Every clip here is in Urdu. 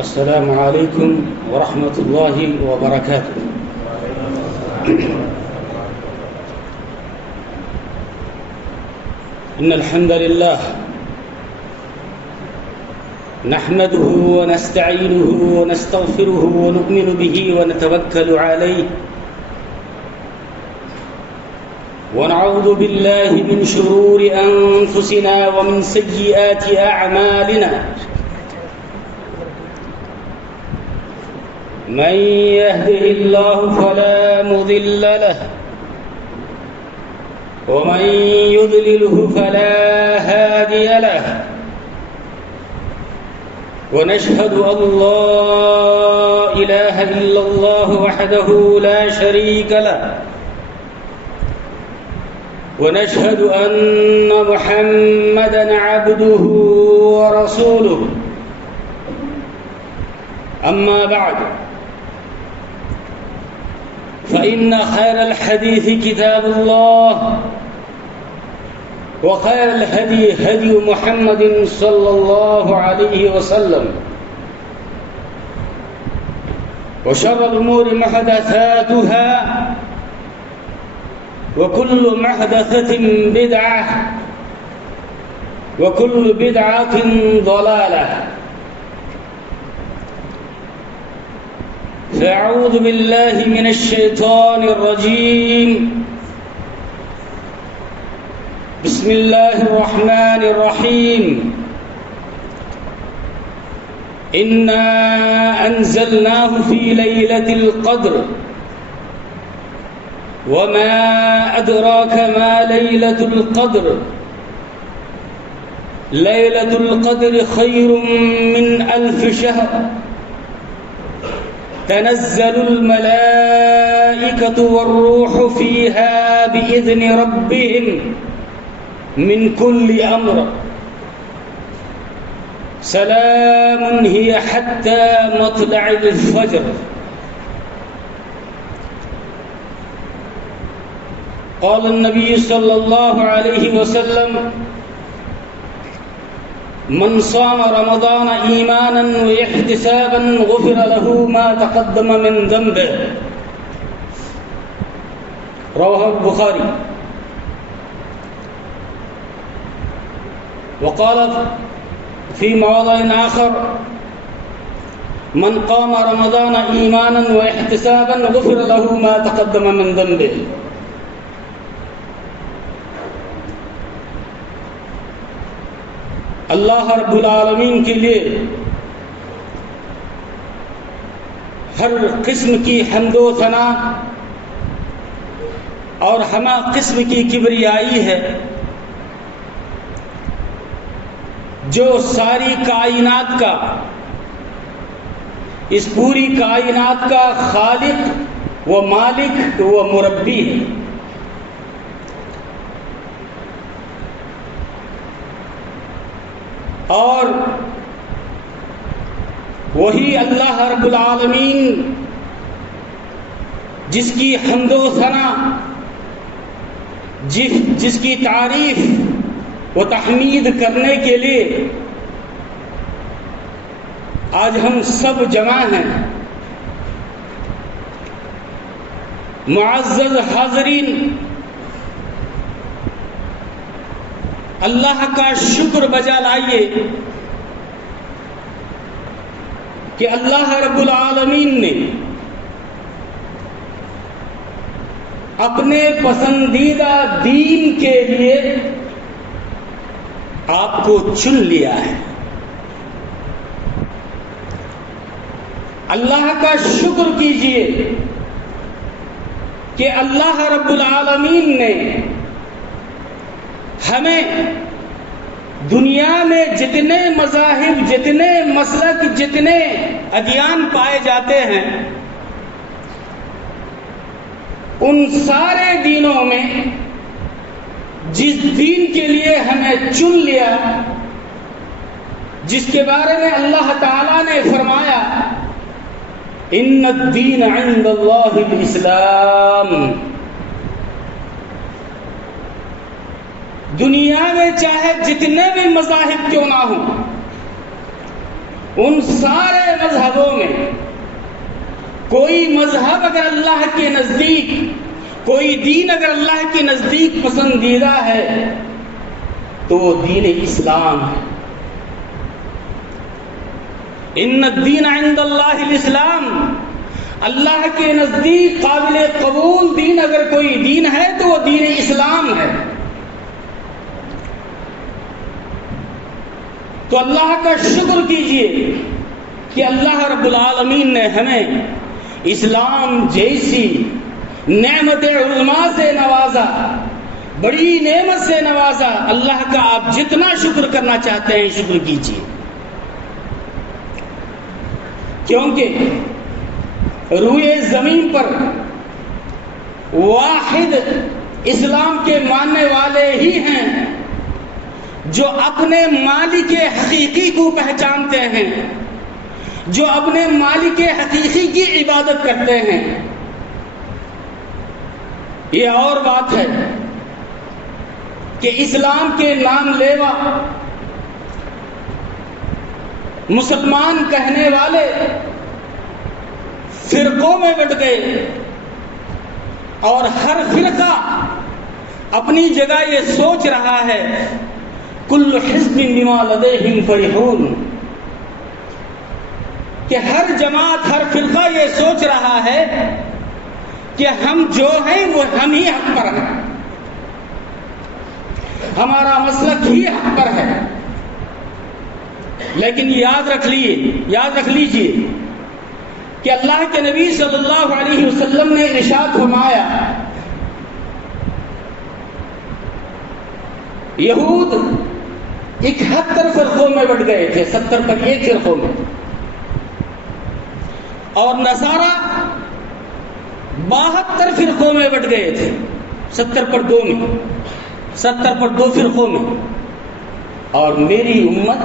السلام عليكم ورحمة الله وبركاته. إن الحمد لله نحمده ونستعينه ونستغفره ونؤمن به ونتوكل عليه ونعوذ بالله من شرور أنفسنا ومن سيئات أعمالنا. من يهده الله فلا مضل له ومن يضلله فلا هادي له. ونشهد أن لا إله إلا الله وحده لا شريك له ونشهد أن محمدًا عبده ورسوله. أما بعد فإن خير الحديث كتاب الله وخير الهدي هدي محمد صلى الله عليه وسلم وشر الأمور محدثاتها وكل محدثة بدعة وكل بدعة ضلالة. فأعوذ بالله من الشيطان الرجيم. بسم الله الرحمن الرحيم. إنا أنزلناه في ليلة القدر وما أدراك ما ليلة القدر. ليلة القدر خير من 1000 شهر. تنزل الملائكة والروح فيها بإذن ربهم من كل أمر. سلام هي حتى مطلع الفجر. قال النبي صلى الله عليه وسلم: من صام رمضان إيمانا واحتسابا غفر له ما تقدم من ذنبه. رواه البخاري. وقال في موضع آخر: من قام رمضان إيمانا واحتسابا غفر له ما تقدم من ذنبه. اللہ رب العالمین کے لیے ہر قسم کی حمد و ثنا اور ہمہ قسم کی کبریائی ہے، جو ساری کائنات کا، اس پوری کائنات کا خالق و مالک و مربی ہے۔ اور وہی اللہ رب العالمین جس کی حمد و ثنا، جس کی تعریف و تحمید کرنے کے لیے آج ہم سب جمع ہیں۔ معزز حاضرین، اللہ کا شکر بجا لائیے کہ اللہ رب العالمین نے اپنے پسندیدہ دین کے لیے آپ کو چن لیا ہے۔ اللہ کا شکر کیجئے کہ اللہ رب العالمین نے ہمیں دنیا میں جتنے مذاہب، جتنے مسلک، جتنے ادیان پائے جاتے ہیں، ان سارے دینوں میں جس دین کے لیے ہمیں چن لیا، جس کے بارے میں اللہ تعالیٰ نے فرمایا: ان الدین عند اللہ الاسلام۔ دنیا میں چاہے جتنے بھی مذاہب کیوں نہ ہوں، ان سارے مذہبوں میں کوئی مذہب اگر اللہ کے نزدیک، کوئی دین اگر اللہ کے نزدیک پسندیدہ ہے تو وہ دین اسلام ہے۔ ان الدین عند اللہ الاسلام، اللہ کے نزدیک قابل قبول دین اگر کوئی دین ہے تو وہ دین اسلام ہے۔ تو اللہ کا شکر کیجئے کہ اللہ رب العالمین نے ہمیں اسلام جیسی نعمت عظمیٰ سے نوازا، بڑی نعمت سے نوازا۔ اللہ کا آپ جتنا شکر کرنا چاہتے ہیں شکر کیجئے، کیونکہ روئے زمین پر واحد اسلام کے ماننے والے ہی ہیں جو اپنے مالک حقیقی کو پہچانتے ہیں، جو اپنے مالک حقیقی کی عبادت کرتے ہیں۔ یہ اور بات ہے کہ اسلام کے نام لیوا مسلمان کہنے والے فرقوں میں بٹ گئے، اور ہر فرقہ اپنی جگہ یہ سوچ رہا ہے کل حزب بما لدیہم فرحون، کہ ہر جماعت، ہر فرقہ یہ سوچ رہا ہے کہ ہم جو ہیں وہ ہم ہی حق پر ہیں، ہمارا مسلک ہی حق پر ہے۔ لیکن یاد رکھ لیجئے کہ اللہ کے نبی صلی اللہ علیہ وسلم نے ارشاد فرمایا، یہود 71 فرقوں میں بٹ گئے تھے، 70 پر 1 فرقوں میں، اور نصارہ 72 فرقوں میں بٹ گئے تھے، 70 پر 2 میں، 70 پر 2 فرقوں میں، اور میری امت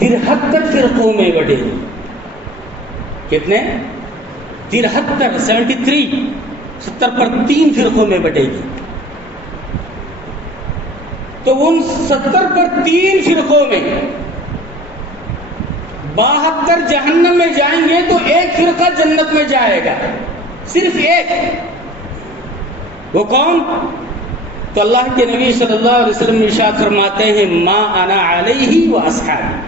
73 فرقوں میں بٹے گی۔ کتنے؟ 73، 73، 70 پر 3 فرقوں میں بٹے گی۔ تو ان 70 پر 3 فرقوں میں 72 جہنم میں جائیں گے تو 1 فرقہ جنت میں جائے گا، صرف 1۔ وہ کون؟ تو اللہ کے نبی صلی اللہ علیہ وسلم ارشاد فرماتے ہیں ما انا علیہ و اصحابی،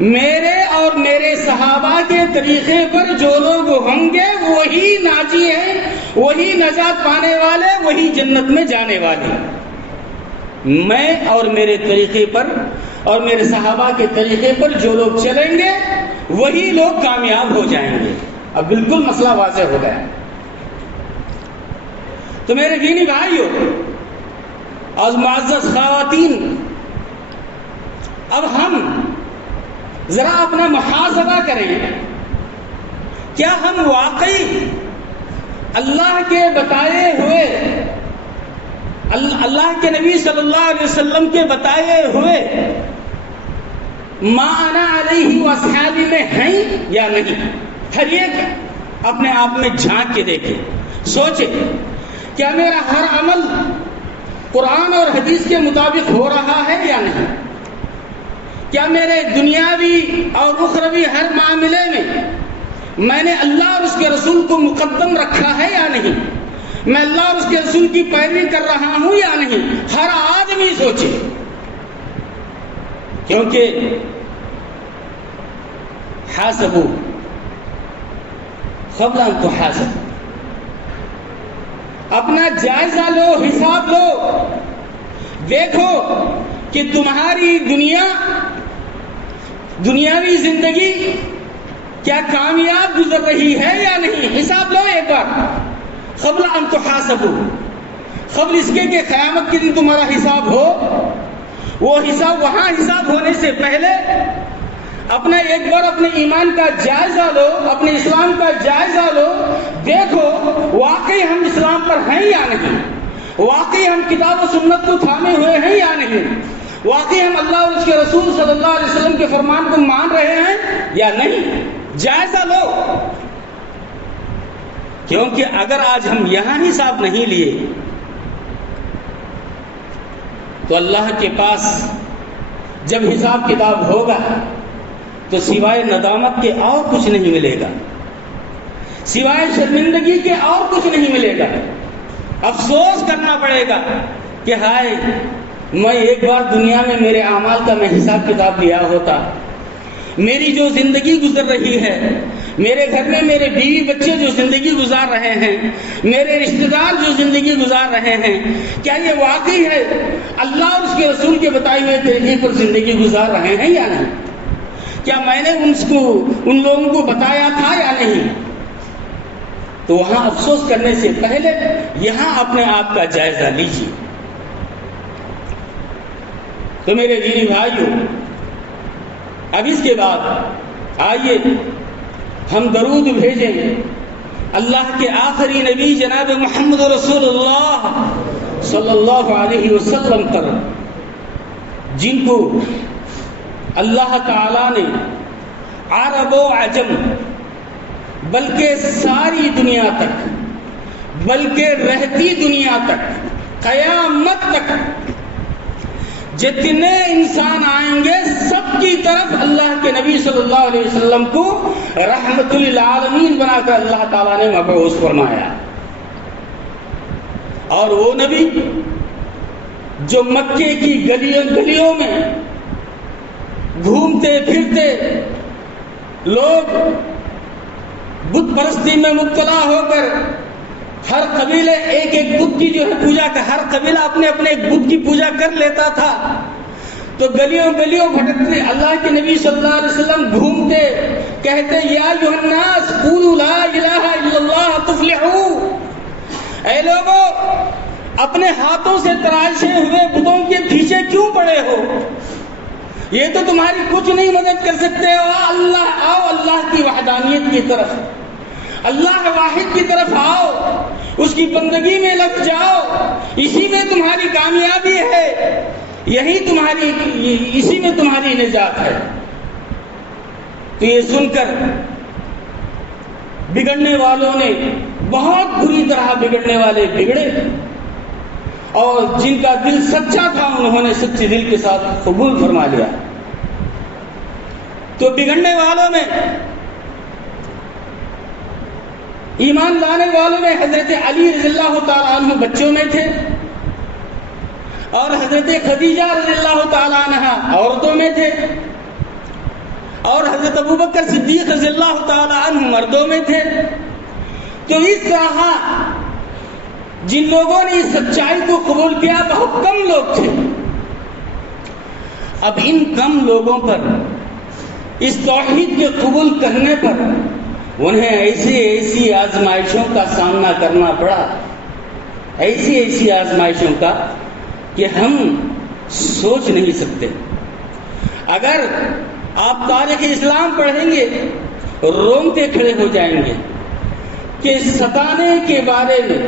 میرے اور میرے صحابہ کے طریقے پر جو لوگ ہوں گے وہی ناجی ہیں، وہی نجات پانے والے، وہی جنت میں جانے والے۔ میں اور میرے طریقے پر اور میرے صحابہ کے طریقے پر جو لوگ چلیں گے وہی لوگ کامیاب ہو جائیں گے۔ اب بالکل مسئلہ واضح ہو گیا۔ تو میرے دینی بھائیوں اور معزز خواتین، اب ہم ذرا اپنا محاسبہ کریں، کیا ہم واقعی اللہ کے بتائے ہوئے، اللہ کے نبی صلی اللہ علیہ وسلم کے بتائے ہوئے ما انا علیہ و اصحابی میں ہیں یا نہیں؟ ہر ایک اپنے آپ میں جھانک کے دیکھے، سوچے کیا میرا ہر عمل قرآن اور حدیث کے مطابق ہو رہا ہے یا نہیں؟ کیا میرے دنیاوی اور اخروی ہر معاملے میں نے اللہ اور اس کے رسول کو مقدم رکھا ہے یا نہیں؟ میں اللہ اور اس کے رسول کی پیروی کر رہا ہوں یا نہیں؟ ہر آدمی سوچے، کیونکہ حاسبوا قبل ان تحاسبوا، اپنا جائزہ لو، حساب لو، دیکھو کہ تمہاری دنیاوی زندگی کیا کامیاب گزر رہی ہے یا نہیں؟ حساب لو ایک بار، قبل ان تحاسبوا، قبل اس کے کہ قیامت کے دن تمہارا حساب ہو۔ وہ حساب، وہاں حساب ہونے سے پہلے اپنا ایک بار اپنے ایمان کا جائزہ لو، اپنے اسلام کا جائزہ لو، دیکھو واقعی ہم اسلام پر ہیں یا نہیں، واقعی ہم کتاب و سنت کو تھامے ہوئے ہیں یا نہیں، واقعی ہم اللہ اور اس کے رسول صلی اللہ علیہ وسلم کے فرمان کو مان رہے ہیں یا نہیں۔ جائزہ لو، کیونکہ اگر آج ہم یہاں حساب نہیں لیے تو اللہ کے پاس جب حساب کتاب ہوگا تو سوائے ندامت کے اور کچھ نہیں ملے گا، سوائے شرمندگی کے اور کچھ نہیں ملے گا۔ افسوس کرنا پڑے گا کہ ہائے میں ایک بار دنیا میں میرے اعمال کا میں حساب کتاب لیا ہوتا، میری جو زندگی گزر رہی ہے، میرے گھر میں میرے بیوی بچے جو زندگی گزار رہے ہیں، میرے رشتہ دار جو زندگی گزار رہے ہیں، کیا یہ واقعی ہے اللہ اور اس کے رسول کے بتائے ہوئے طریقے پر زندگی گزار رہے ہیں یا نہیں؟ کیا میں نے ان لوگوں کو بتایا تھا یا نہیں؟ تو وہاں افسوس کرنے سے پہلے یہاں اپنے آپ کا جائزہ لیجیے۔ تو میرے دینی بھائیوں، اب اس کے بعد آئیے ہم درود بھیجیں اللہ کے آخری نبی جناب محمد رسول اللہ صلی اللہ علیہ وسلم پر، جن کو اللہ تعالی نے عرب و عجم بلکہ ساری دنیا تک، بلکہ رہتی دنیا تک، قیامت تک جتنے انسان آئیں گے سب کی طرف اللہ کے نبی صلی اللہ علیہ وسلم کو رحمت للعالمین بنا کر اللہ تعالیٰ نے مبعوث فرمایا۔ اور وہ نبی جو مکے کی گلیوں میں گھومتے پھرتے لوگ بت پرستی میں مبتلا ہو کر ہر قبیلے ایک بت کی جو ہے پوجا کا، ہر قبیلہ اپنے ایک بت کی پوجا کر لیتا تھا، تو گلیوں بھٹکتے اللہ کے نبی صلی اللہ علیہ وسلم گھومتے کہتے یا ایھا الناس قولوا لا الہ الا اللہ تفلحوا، اے لوگو اپنے ہاتھوں سے تراشے ہوئے بتوں کے پیچھے کیوں پڑے ہو؟ یہ تو تمہاری کچھ نہیں مدد کر سکتے ہو۔ آؤ اللہ کی وحدانیت کی طرف، اللہ واحد کی طرف آؤ، اس کی بندگی میں لگ جاؤ، اسی میں تمہاری کامیابی ہے، اسی میں تمہاری نجات ہے۔ تو یہ سن کر بگڑنے والوں نے بہت بری طرح بگڑنے والے بگڑے، اور جن کا دل سچا تھا انہوں نے سچے دل کے ساتھ قبول فرما لیا۔ تو بگڑنے والوں میں، ایمان لانے والوں میں حضرت علی رضی اللہ تعالیٰ عنہ بچوں میں تھے، اور حضرت خدیجہ رضی اللہ تعالیٰ عنہ عورتوں میں تھے، اور حضرت ابوبکر صدیق رضی اللہ تعالیٰ عنہ مردوں میں تھے۔ تو اس طرح جن لوگوں نے اس سچائی کو قبول کیا بہت کم لوگ تھے۔ اب ان کم لوگوں پر اس توحید کے قبول کرنے پر انہیں ایسی آزمائشوں کا سامنا کرنا پڑا، ایسی آزمائشوں کا کہ ہم سوچ نہیں سکتے۔ اگر آپ تاریخ اسلام پڑھیں گے رونگٹے کھڑے ہو جائیں گے کہ ستانے کے بارے میں،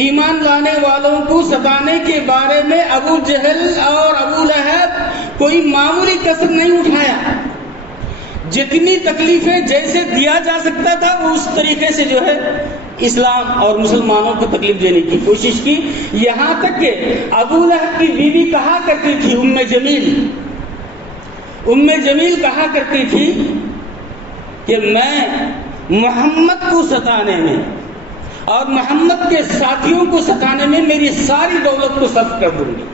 ایمان لانے والوں کو ستانے کے بارے میں ابو جہل اور ابو لہب کوئی معمولی کسر نہیں اٹھایا۔ جتنی تکلیفیں جیسے دیا جا سکتا تھا وہ اس طریقے سے جو ہے اسلام اور مسلمانوں کو تکلیف دینے کی کوشش کی، یہاں تک کہ ابو لہب کی بیوی کہا کرتی تھی ام جمیل کہا کرتی تھی کہ میں محمد کو ستانے میں اور محمد کے ساتھیوں کو ستانے میں میری ساری دولت کو صرف کر دوں گی،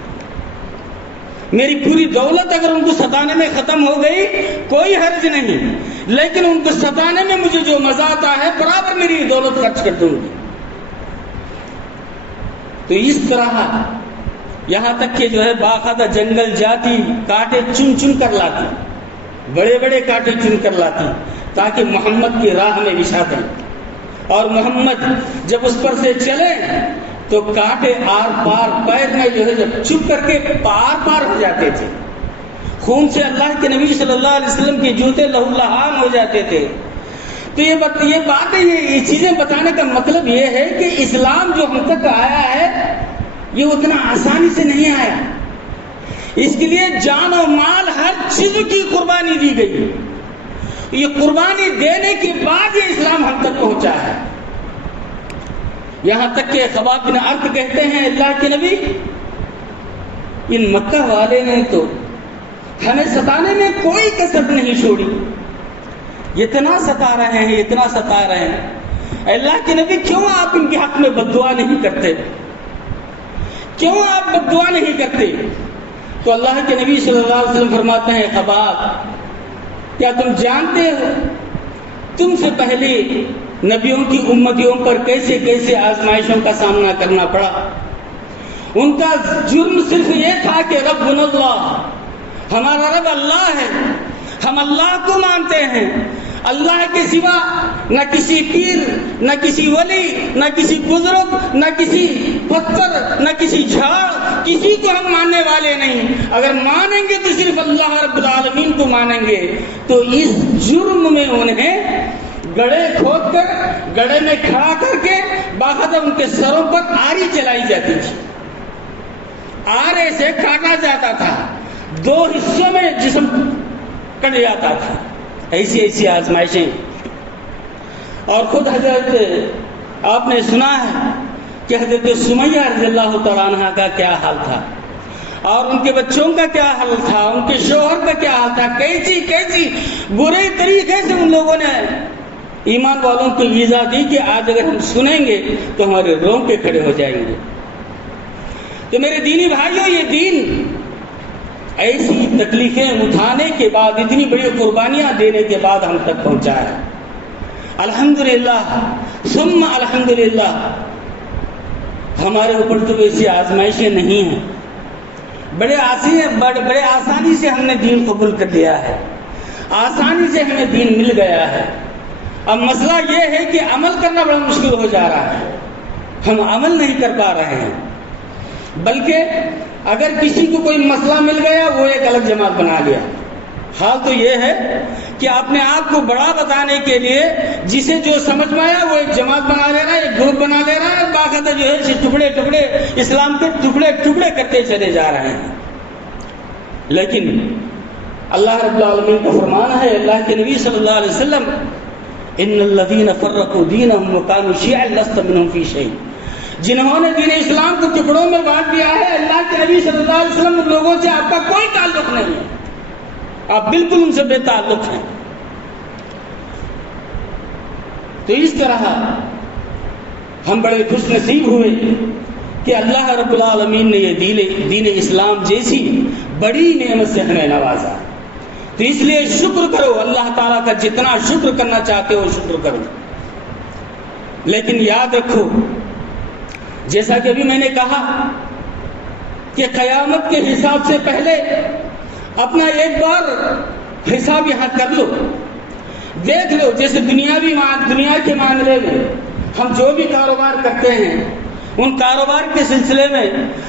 میری پوری دولت اگر ان کو ستانے میں ختم ہو گئی کوئی حرج نہیں، لیکن ان کو ستانے میں مجھے جو مزہ آتا ہے برابر میری دولت خرچ کر دوں گی۔ تو اس طرح یہاں تک کہ جو ہے باقاعدہ جنگل جاتی، کانٹے چن کر لاتی، بڑے بڑے کانٹے چن کر لاتی تاکہ محمد کی راہ میں بچھا دیں، اور محمد جب اس پر سے چلے تو کانٹے آر پار پیر میں جو ہے جب چھپ کر کے پار ہو جاتے تھے، خون سے اللہ کے نبی صلی اللہ علیہ وسلم کے جوتے لہو لہان ہو جاتے تھے۔ تو یہ چیزیں بتانے کا مطلب یہ ہے کہ اسلام جو ہم تک آیا ہے یہ اتنا آسانی سے نہیں آیا، اس کے لیے جان و مال ہر چیز کی قربانی دی گئی، یہ قربانی دینے کے بعد یہ اسلام ہم تک پہنچا ہے۔ یہاں تک کہ خباب بن ارت کہتے ہیں اللہ کے نبی ان مکہ والے نے تو ہمیں ستانے میں کوئی کسر نہیں چھوڑی. اتنا ستا رہے ہیں، اتنا ستا رہے ہیں. اللہ کے نبی کیوں آپ ان کے حق میں بد دعا نہیں کرتے؟ کیوں آپ بد دعا نہیں کرتے؟ تو اللہ کے نبی صلی اللہ علیہ وسلم فرماتے ہیں خباب، کیا تم جانتے ہو تم سے پہلے نبیوں کی امتیوں پر کیسے کیسے آزمائشوں کا سامنا کرنا پڑا؟ ان کا جرم صرف یہ تھا کہ ربنا اللہ، ہمارا رب اللہ ہے، ہم اللہ کو مانتے ہیں. اللہ کے سوا نہ کسی پیر، نہ کسی ولی، نہ کسی بزرگ، نہ کسی پتھر، نہ کسی جھاڑ، کسی کو ہم ماننے والے نہیں. اگر مانیں گے تو صرف اللہ رب العالمین کو مانیں گے. تو اس جرم میں انہیں گڑھے کھود کر گڑھے میں کھڑا کر کے باقاعدہ ان کے سروں پر آری چلائی جاتی تھی، آرے سے کاٹا جاتا تھا، 2 حصوں میں جسم کٹ جاتا تھا. ایسی ایسی آزمائشیں. اور خود حضرت آپ نے سنا ہے کہ حضرت سمیہ رضی اللہ تعالیٰ عنہ کا کیا حال تھا، اور ان کے بچوں کا کیا حال تھا، ان کے شوہر کا کیا حال تھا. کیسی برے طریقے سے ان لوگوں نے ایمان والوں کو ویزا دی کہ آج اگر ہم سنیں گے تو ہمارے رونگٹے کھڑے ہو جائیں گے. تو میرے دینی بھائیوں، یہ دین ایسی تکلیفیں اٹھانے کے بعد، اتنی بڑی قربانیاں دینے کے بعد ہم تک پہنچا ہے. الحمدللہ ثم الحمدللہ. ہمارے اوپر تو ایسی آزمائشیں نہیں ہیں. بڑے آسانی سے ہم نے دین قبول کر لیا ہے، آسانی سے ہمیں دین مل گیا ہے. اب مسئلہ یہ ہے کہ عمل کرنا بڑا مشکل ہو جا رہا ہے. ہم عمل نہیں کر پا رہے ہیں، بلکہ اگر کسی کو کوئی مسئلہ مل گیا وہ ایک الگ جماعت بنا لیا. حال تو یہ ہے کہ اپنے آپ کو بڑا بتانے کے لیے جسے جو سمجھ میں آیا وہ ایک جماعت بنا لے رہا ہے، ایک گروپ بنا لے رہا ہے، باقاعدہ جو ہے ٹکڑے اسلام کے ٹکڑے کرتے چلے جا رہے ہیں. لیکن اللہ رب العالمین کا فرمان ہے، اللہ کے نبی صلی اللہ علیہ وسلم، ان الذین فرقوا دینہم وکانوا شیعا لست منہم فی شیء. جنہوں نے دین اسلام کو ٹکڑوں میں بانٹ دیا ہے، اللہ کے نبی صلی اللہ علیہ وسلم، ان لوگوں سے آپ کا کوئی تعلق نہیں ہے، آپ بالکل ان سے بے تعلق ہیں. تو اس طرح ہم بڑے خوش نصیب ہوئے کہ اللہ رب العالمین نے یہ دین اسلام جیسی بڑی نعمت سے ہمیں نوازا. تو اس لیے شکر کرو، اللہ تعالیٰ کا جتنا شکر کرنا چاہتے ہو شکر کرو. لیکن یاد رکھو، جیسا کہ ابھی میں نے کہا کہ قیامت کے حساب سے پہلے اپنا ایک بار حساب یہاں کر لو، دیکھ لو. جیسے دنیا کے معاملے میں ہم جو بھی کاروبار کرتے ہیں، ان کاروبار کے سلسلے میں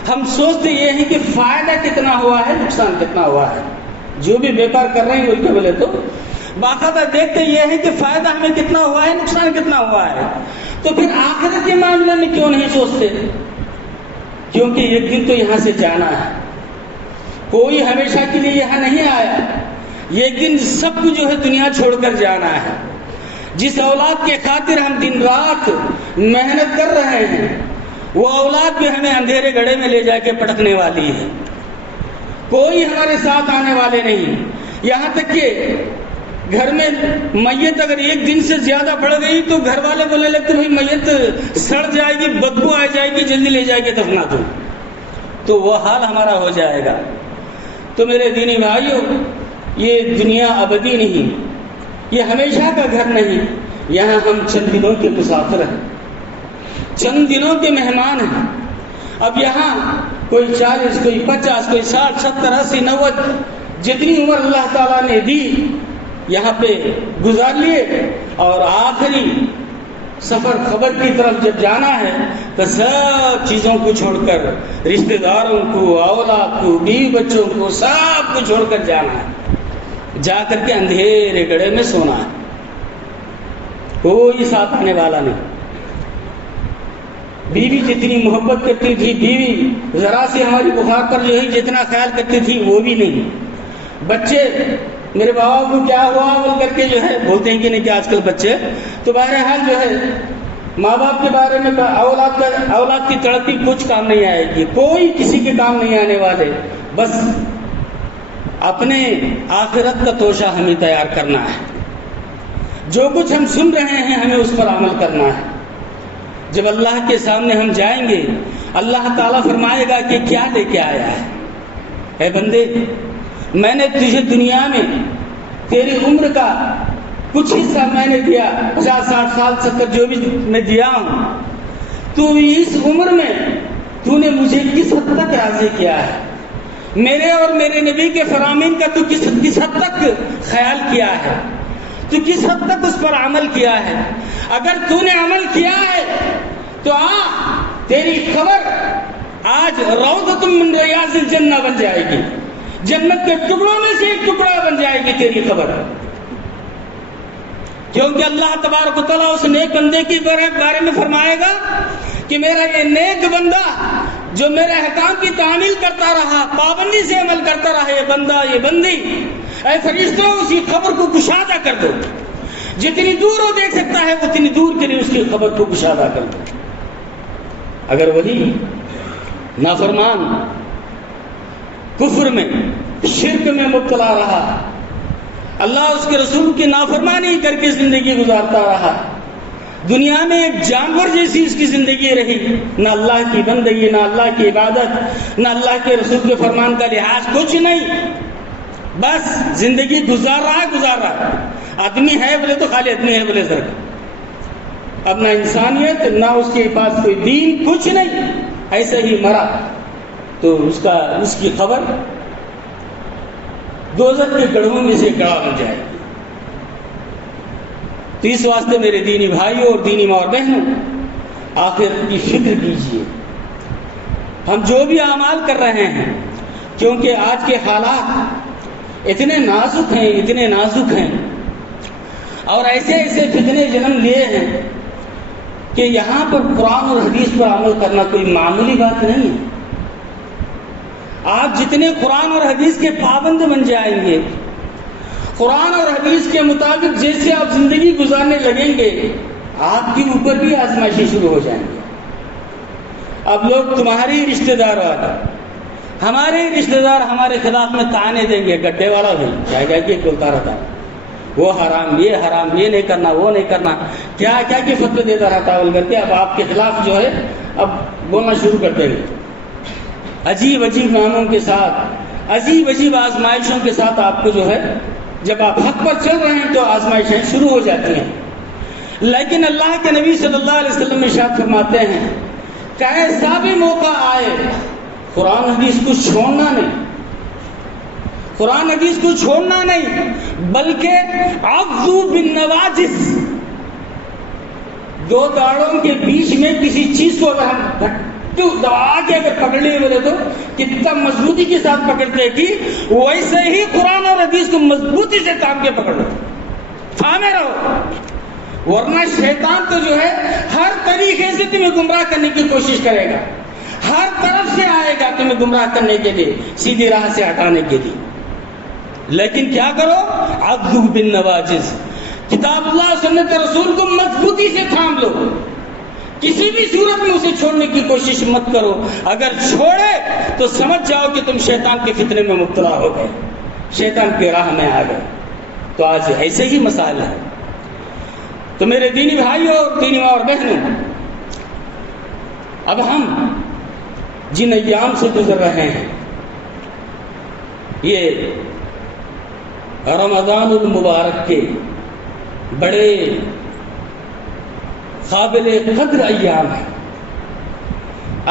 ہم سوچتے یہ ہیں کہ فائدہ کتنا ہوا ہے، نقصان کتنا ہوا ہے. جو بھی بیپار کر رہے ہیں وہی کہ بولے تو باقاعدہ دیکھتے یہ ہے کہ فائدہ ہمیں کتنا ہوا ہے، نقصان کتنا ہوا ہے. تو پھر آخرت کے معاملے میں کیوں نہیں سوچتے؟ کیونکہ ایک دن تو یہاں سے جانا ہے، کوئی ہمیشہ کے لیے یہاں نہیں آیا. ایک دن سب کو جو ہے دنیا چھوڑ کر جانا ہے. جس اولاد کے خاطر ہم دن رات محنت کر رہے ہیں، وہ اولاد بھی ہمیں اندھیرے گڑھے میں لے جا کے پٹکنے والی ہے. کوئی ہمارے ساتھ آنے والے نہیں. یہاں تک کہ گھر میں میت اگر ایک دن سے زیادہ بڑھ گئی تو گھر والے بولنے لگتے بھائی میت سڑ جائے گی، بدبو آ جائے گی، جلدی لے جائے گی دفنا دو. تو وہ حال ہمارا ہو جائے گا. تو میرے دینی بھائیوں، یہ دنیا ابدی نہیں، یہ ہمیشہ کا گھر نہیں. یہاں ہم چند دنوں کے مسافر ہیں، چند دنوں کے مہمان ہیں. اب یہاں کوئی 40، کوئی 50، کوئی 60، 70، 80، 90، جتنی عمر اللہ تعالیٰ نے دی یہاں پہ گزار لیے. اور آخری سفر خبر کی طرف جب جانا ہے تو سب چیزوں کو چھوڑ کر، رشتہ داروں کو، اولاد کو، بیوی بچوں کو، سب کو چھوڑ کر جانا ہے. جا کر کے اندھیرے گڑھے میں سونا ہے. کوئی ساتھ آنے والا نہیں. بیوی جتنی محبت کرتی تھی، بیوی ذرا سے ہماری بخار پر جو ہے جتنا خیال کرتی تھی وہ بھی نہیں. بچے، میرے بابا کو کیا ہوا بول کر کے جو ہے بولتے ہیں کہ نہیں کہ آج کل بچے تو بہرحال جو ہے ماں باپ کے بارے میں اولاد کی تڑپی کچھ کام نہیں آئے گی، کوئی کسی کے کام نہیں آنے والے. بس اپنے آخرت کا توشہ ہمیں تیار کرنا ہے. جو کچھ ہم سن رہے ہیں ہمیں اس پر عمل کرنا ہے. جب اللہ کے سامنے ہم جائیں گے اللہ تعالیٰ فرمائے گا کہ کیا لے کے آیا ہے. اے بندے، میں نے تجھے دنیا میں تیری عمر کا کچھ حصہ میں نے دیا، 50-60 سال 70 جو بھی میں دیا ہوں. تو اس عمر میں تو نے مجھے کس حد تک راضی کیا ہے؟ میرے اور میرے نبی کے فرامین کا تو کس حد تک خیال کیا ہے؟ تو کس حد تک اس پر عمل کیا ہے؟ اگر تو نے عمل کیا ہے تو تیری خبر آج روضۃ من ریاض الجنہ بن جائے گی، جنت کے ٹکڑوں میں سے ایک ٹکڑا بن جائے گی تیری خبر. کیونکہ اللہ تبارک و تعالیٰ اس نیک بندے کے بارے میں فرمائے گا کہ میرا یہ نیک بندہ جو میرے احکام کی تعمیل کرتا رہا، پابندی سے عمل کرتا رہا، یہ بندہ یہ بندی، اے فرشتوں اس کی خبر کو کشادہ کر دو. جتنی دور وہ دیکھ سکتا ہے اتنی دور کے لیے اس کی خبر کو کشادہ کر دو. اگر وہی نافرمان کفر میں شرک میں مبتلا رہا، اللہ اس کے رسول کی نافرمانی کر کے زندگی گزارتا رہا، دنیا میں ایک جانور جیسی اس کی زندگی رہی، نہ اللہ کی بندگی، نہ اللہ کی عبادت، نہ اللہ کے رسول کے فرمان کا لحاظ، کچھ نہیں، بس زندگی گزار رہا ہے. آدمی ہے بولے تو خالی آدمی ہے بولے سر، اب نہ انسانیت نہ اس کے پاس کوئی دین، کچھ نہیں، ایسے ہی مرا تو اس کی خبر دوزخ کے گڑھوں میں سے گڑھا بن جائے گی. تو اس واسطے میرے دینی بھائیوں اور دینی ماں اور بہنوں، آخرت کی فکر کیجیے. ہم جو بھی اعمال کر رہے ہیں، کیونکہ آج کے حالات اتنے نازک ہیں اور ایسے فتنے جنم لیے ہیں کہ یہاں پر قرآن اور حدیث پر عمل کرنا کوئی معمولی بات نہیں ہے. آپ جتنے قرآن اور حدیث کے پابند بن جائیں گے، قرآن اور حدیث کے مطابق جیسے آپ زندگی گزارنے لگیں گے، آپ کے اوپر بھی آزمائشیں شروع ہو جائیں گے. اب لوگ تمہاری رشتہ دار والا، ہمارے رشتہ دار ہمارے خلاف میں تانے دیں گے، گڈھے والا بھی کیا کہ بولتا رہتا، وہ حرام، یہ نہیں کرنا، وہ نہیں کرنا، کیا کہ فتوے دیتا رہتا بول کر کے. اب آپ کے خلاف جو ہے اب بولنا شروع کر دیں گے، عجیب ناموں کے ساتھ، عجیب آزمائشوں کے ساتھ. آپ کو جو ہے جب آپ حق پر چل رہے ہیں تو آزمائشیں شروع ہو جاتی ہیں. لیکن اللہ کے نبی صلی اللہ علیہ وسلم ارشاد فرماتے ہیں کہ ایسا بھی موقع آئے، قرآن حدیث کو چھوڑنا نہیں، بلکہ عضوا بالنواجذ، دو داڑوں کے بیچ میں کسی چیز کو اگر ہم دبا کے اگر پکڑ لیے بولے تو کتنا مضبوطی کے ساتھ پکڑتے کہ ویسے ہی قرآن اور حدیث کو مضبوطی سے تھام کے پکڑو، تھامے رہو. ورنہ شیطان تو جو ہے ہر طریقے سے تمہیں گمراہ کرنے کی کوشش کرے گا، ہر طرف سے آئے گا تمہیں گمراہ کرنے کے لیے، سیدھی راہ سے ہٹانے کے لیے. لیکن کیا کرو؟ عضوا بالنواجذ، کتاب اللہ سنت رسول کو مضبوطی سے تھام لو، کسی بھی صورت میں اسے چھوڑنے کی کوشش مت کرو. اگر چھوڑے تو سمجھ جاؤ کہ تم شیطان کے فتنے میں مبتلا ہو گئے، شیطان کی راہ میں آ گئے. تو آج ایسے ہی مسائل ہے. تو میرے دینی بھائیوں اور دینی ماں اور بہنوں، اب ہم جن ایام سے گزر رہے ہیں، یہ رمضان المبارک کے بڑے قابل قدر ایام ہیں.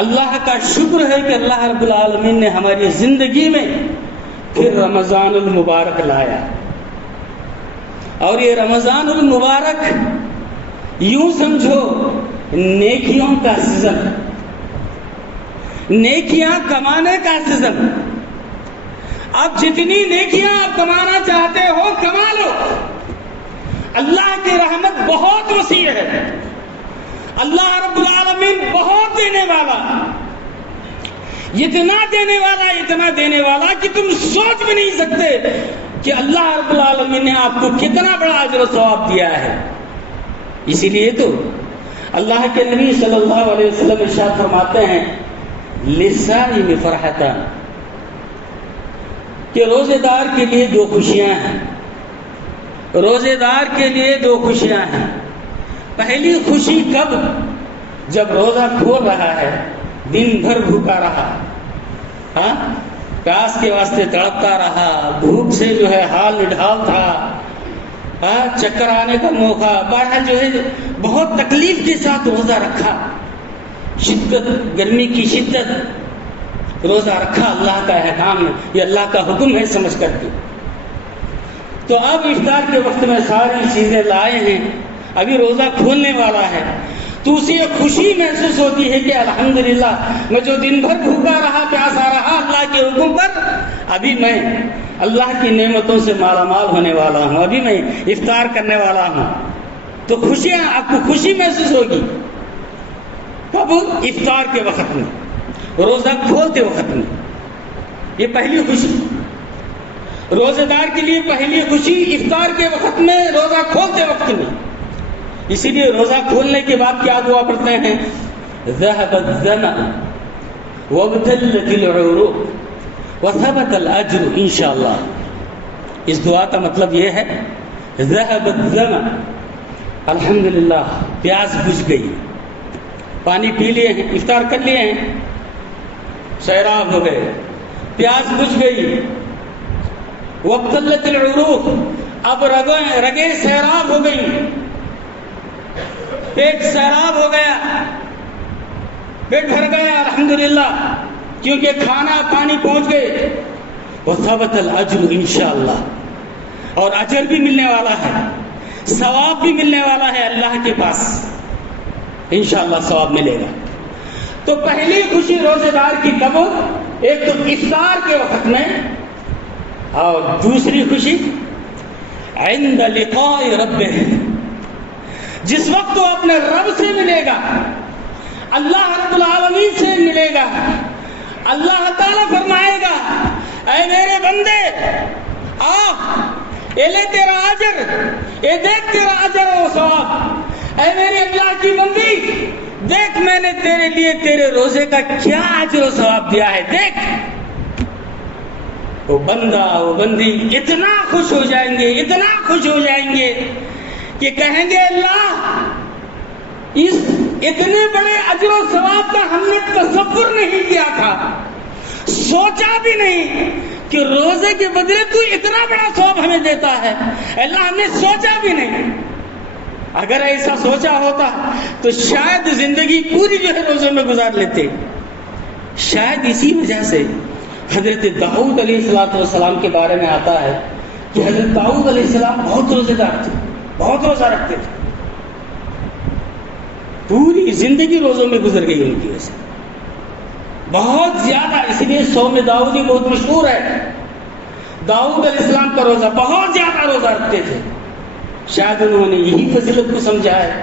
اللہ کا شکر ہے کہ اللہ رب العالمین نے ہماری زندگی میں پھر رمضان المبارک لایا. اور یہ رمضان المبارک یوں سمجھو نیکیوں کا سیزن، نیکیاں کمانے کا سیزن. اب جتنی نیکیاں آپ کمانا چاہتے ہو کما لو، اللہ کی رحمت بہت وسیع ہے، اللہ رب العالمین بہت دینے والا، اتنا دینے والا کہ تم سوچ بھی نہیں سکتے کہ اللہ رب العالمین نے آپ کو کتنا بڑا اجر و ثواب دیا ہے. اسی لیے تو اللہ کے نبی صلی اللہ علیہ وسلم ارشاد فرماتے ہیں للصائم فرحتان، کہ روزے دار کے لیے دو خوشیاں ہیں. روزے دار کے لیے دو خوشیاں ہیں. پہلی خوشی کب؟ جب روزہ کھول رہا ہے، دن بھر بھوکا رہا، ہاں، پیاس کے واسطے تڑپتا رہا، بھوک سے جو ہے حال نڈھال تھا، ہاں، چکر آنے کا موقع، بہرحال جو ہے بہت تکلیف کے ساتھ روزہ رکھا، شدت، گرمی کی شدت، روزہ رکھا اللہ کا احکام ہے، یہ اللہ کا حکم ہے سمجھ کر کے. تو اب افطار کے وقت میں ساری چیزیں لائے ہیں، ابھی روزہ کھولنے والا ہے، تو اسے ایک خوشی محسوس ہوتی ہے کہ الحمدللہ میں جو دن بھر بھوکا رہا، پیاسا رہا اللہ کے حکم پر، ابھی میں اللہ کی نعمتوں سے مالا مال ہونے والا ہوں، ابھی میں افطار کرنے والا ہوں. تو خوشیاں، آپ کو خوشی محسوس ہوگی. کب؟ افطار کے وقت میں، روزہ کھولتے وقت میں. یہ پہلی خوشی روزے دار کے لیے، پہلی خوشی افطار کے وقت میں، روزہ کھولتے وقت میں. اسی لیے روزہ کھولنے کے بعد کیا دعا پڑھتے ہیں؟ ذهب الظمأ وابتلت العروق وثبت الاجر انشاءاللہ. اس دعا کا مطلب یہ ہے ذهب الظمأ، الحمدللہ پیاس بجھ گئی، پانی پی لیے ہیں، افطار کر لیے ہیں، سیراب ہو گئے، پیاس بجھ گئی. وابتلت العروق، اب رگیں سیراب ہو گئی، پیٹ سیراب ہو گیا، پیٹ بھر گیا الحمدللہ، کیونکہ کھانا پانی پہنچ گئے. وثبت الاجر انشاءاللہ، اور اجر بھی ملنے والا ہے، ثواب بھی ملنے والا ہے اللہ کے پاس، انشاءاللہ ثواب ملے گا. تو پہلی خوشی روزے دار کی کب؟ ایک تو افطار کے وقت میں، اور دوسری خوشی عند لقاء ربہ، جس وقت وہ اپنے رب سے ملے گا، اللہ رب العالمین سے ملے گا. اللہ تعالیٰ فرمائے گا اے میرے بندے آ، اے لے تیرا اجر، اے دیکھ تیرا اجر و ثواب. اے میرے اللہ کی بندی، دیکھ میں نے تیرے لیے تیرے روزے کا کیا اجر و ثواب دیا ہے، دیکھ. وہ بندہ، وہ بندی اتنا خوش ہو جائیں گے، اتنا خوش ہو جائیں گے کہ کہیں گے اللہ، اس اتنے بڑے اجر و ثواب کا ہم نے تصور نہیں کیا تھا، سوچا بھی نہیں کہ روزے کے بدلے تو اتنا بڑا ثواب ہمیں دیتا ہے. اللہ، ہم نے سوچا بھی نہیں. اگر ایسا سوچا ہوتا تو شاید زندگی پوری جو ہے روزے میں گزار لیتے. شاید اسی وجہ سے حضرت داؤد علیہ السلام کے بارے میں آتا ہے کہ حضرت داؤد علیہ السلام بہت روزے دار تھے، بہت روزہ رکھتے تھے، پوری زندگی روزوں میں گزر گئی ان کی وجہ سے، بہت زیادہ. اس لیے صوم داؤدی بہت مشہور ہے. داؤد علیہ السلام کا روزہ، بہت زیادہ روزہ رکھتے تھے. شاید انہوں نے یہی فضیلت کو سمجھا ہے،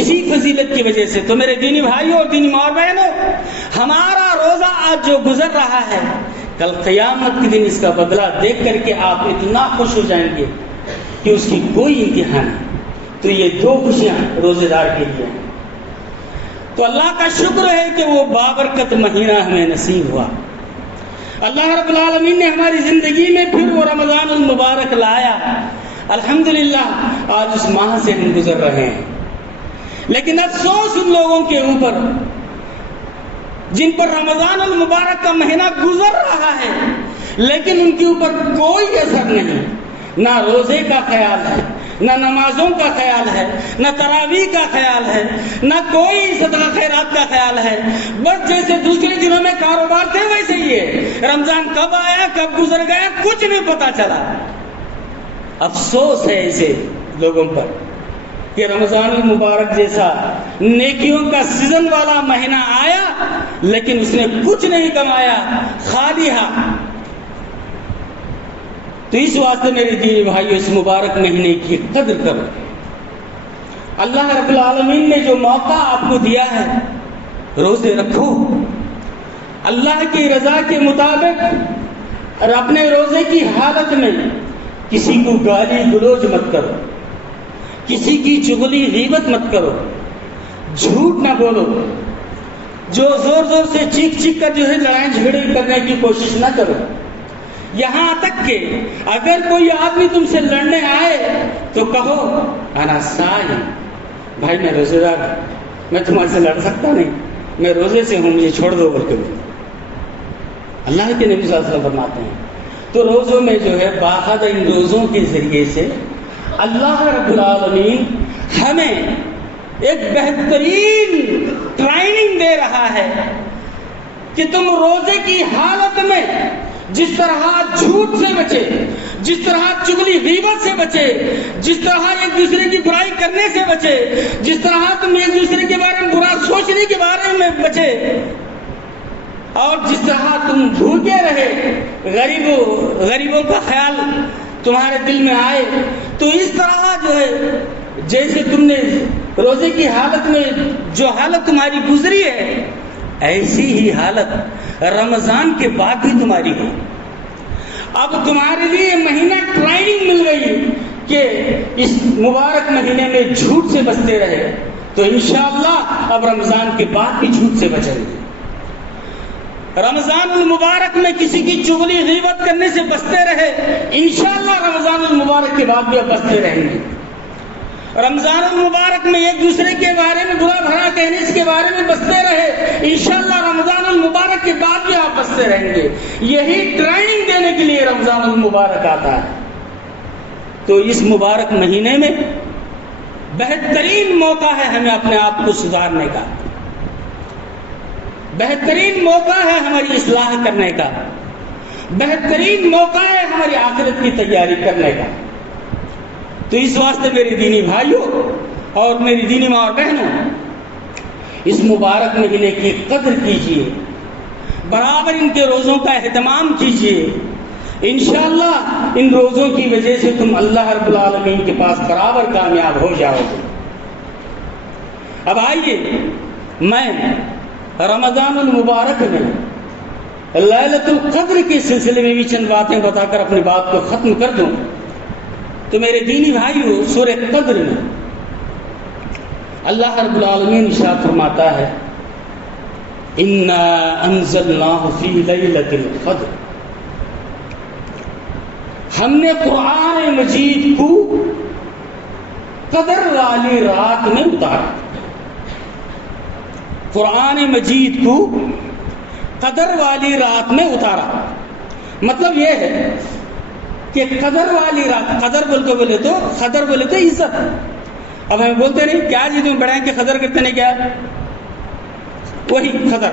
اسی فضیلت کی وجہ سے. تو میرے دینی بھائیوں اور دینی ماں بہنوں، ہمارا روزہ آج جو گزر رہا ہے، کل قیامت کے دن اس کا بدلہ دیکھ کر کے آپ اتنا خوش ہو جائیں گے کہ اس کی کوئی انتہا نہیں. تو یہ دو خوشیاں روزے دار کے لیے ہیں. تو اللہ کا شکر ہے کہ وہ بابرکت مہینہ ہمیں نصیب ہوا. اللہ رب العالمین نے ہماری زندگی میں پھر وہ رمضان المبارک لایا. الحمدللہ آج اس ماہ سے ہم گزر رہے ہیں. لیکن افسوس ان لوگوں کے اوپر جن پر رمضان المبارک کا مہینہ گزر رہا ہے لیکن ان کے اوپر کوئی اثر نہیں. نہ روزے کا خیال ہے، نہ نمازوں کا خیال ہے، نہ تراویح کا خیال ہے، نہ کوئی صدقہ خیرات کا خیال ہے. بس جیسے دوسرے دنوں میں کاروبار تھے ویسے ہی ہے. رمضان کب آیا، کب گزر گیا، کچھ نہیں پتا چلا. افسوس ہے ایسے لوگوں پر کہ رمضان المبارک جیسا نیکیوں کا سیزن والا مہینہ آیا لیکن اس نے کچھ نہیں کمایا، خالی ہاتھ. تو اس واسطے میرے دینی بھائیو، اس مبارک مہینے کی قدر کرو. اللہ رب العالمین نے جو موقع آپ کو دیا ہے، روزے رکھو اللہ کی رضا کے مطابق، اور اپنے روزے کی حالت میں کسی کو گالی گلوچ مت کرو، کسی کی چغلی غیبت مت کرو، جھوٹ نہ بولو، جو زور زور سے چیخ چیخ کر جو ہے لڑائی جھگڑے کرنے کی کوشش نہ کرو. یہاں تک کہ اگر کوئی آدمی تم سے لڑنے آئے تو کہو انا صائم، بھائی میں روزے دار ہوں، میں تمہارے سے لڑ سکتا نہیں، میں روزے سے ہوں، مجھے چھوڑ دو بول کے اللہ کے نبی صلی اللہ علیہ وسلم فرماتے ہیں۔ تو روزوں میں جو ہے باقاعدہ ان روزوں کے ذریعے سے اللہ رب العالمین ہمیں ایک بہترین ٹریننگ دے رہا ہے کہ تم روزے کی حالت میں جس طرح جھوٹ سے بچے، جس طرح چغلی غیبت سے بچے، جس طرح ایک دوسرے کی برائی کرنے سے بچے، جس طرح تم ایک دوسرے کے بارے میں برا سوچنے کے بارے میں بچے، اور جس طرح تم بھوکے رہے، غریبوں کا خیال تمہارے دل میں آئے، تو اس طرح جو ہے جیسے تم نے روزے کی حالت میں جو حالت تمہاری گزری ہے، ایسی ہی حالت رمضان کے بعد بھی تمہاری ہو۔ اب تمہارے لیے مہینہ ٹریننگ مل گئی کہ اس مبارک مہینے میں جھوٹ سے بچتے رہے، تو انشاءاللہ اب رمضان کے بعد بھی جھوٹ سے بچیں گے۔ رمضان المبارک میں کسی کی چغلی غیبت کرنے سے بچتے رہے، انشاءاللہ رمضان المبارک کے بعد بھی اب بچتے رہیں گے۔ رمضان المبارک میں ایک دوسرے کے بارے میں برا بھلا کہنے کے بارے میں بچتے رہے، انشاءاللہ رمضان المبارک کے بعد بھی آپ بچتے رہیں گے۔ یہی ٹریننگ دینے کے لیے رمضان المبارک آتا ہے۔ تو اس مبارک مہینے میں بہترین موقع ہے ہمیں اپنے آپ کو سدھارنے کا، بہترین موقع ہے ہماری اصلاح کرنے کا، بہترین موقع ہے ہماری آخرت کی تیاری کرنے کا۔ تو اس واسطے میرے دینی بھائیوں اور میری دینی ماں اور بہنوں، اس مبارک مہینے کی قدر کیجیے، برابر ان کے روزوں کا اہتمام کیجیے۔ انشاءاللہ ان روزوں کی وجہ سے تم اللہ رب العالمین کے پاس برابر کامیاب ہو جاؤ گے۔ اب آئیے میں رمضان المبارک میں لیلۃ القدر کے سلسلے میں بھی چند باتیں بتا کر اپنی بات کو ختم کر دوں۔ تو میرے دینی بھائیو، سورہ قدر میں اللہ رب العالمین ارشاد فرماتا ہے انا انزلناہ فی لیلۃ القدر، ہم نے قرآن مجید کو قدر والی رات میں اتارا۔ قرآن مجید کو قدر والی رات میں اتارا، مطلب یہ ہے کہ قدر والی رات، قدر بولے تو قدر بولے تو عزت۔ اب ہمیں بولتے نہیں کیا جی تم بڑھائیں کہ قدر کرتے نہیں، کیا وہی قدر۔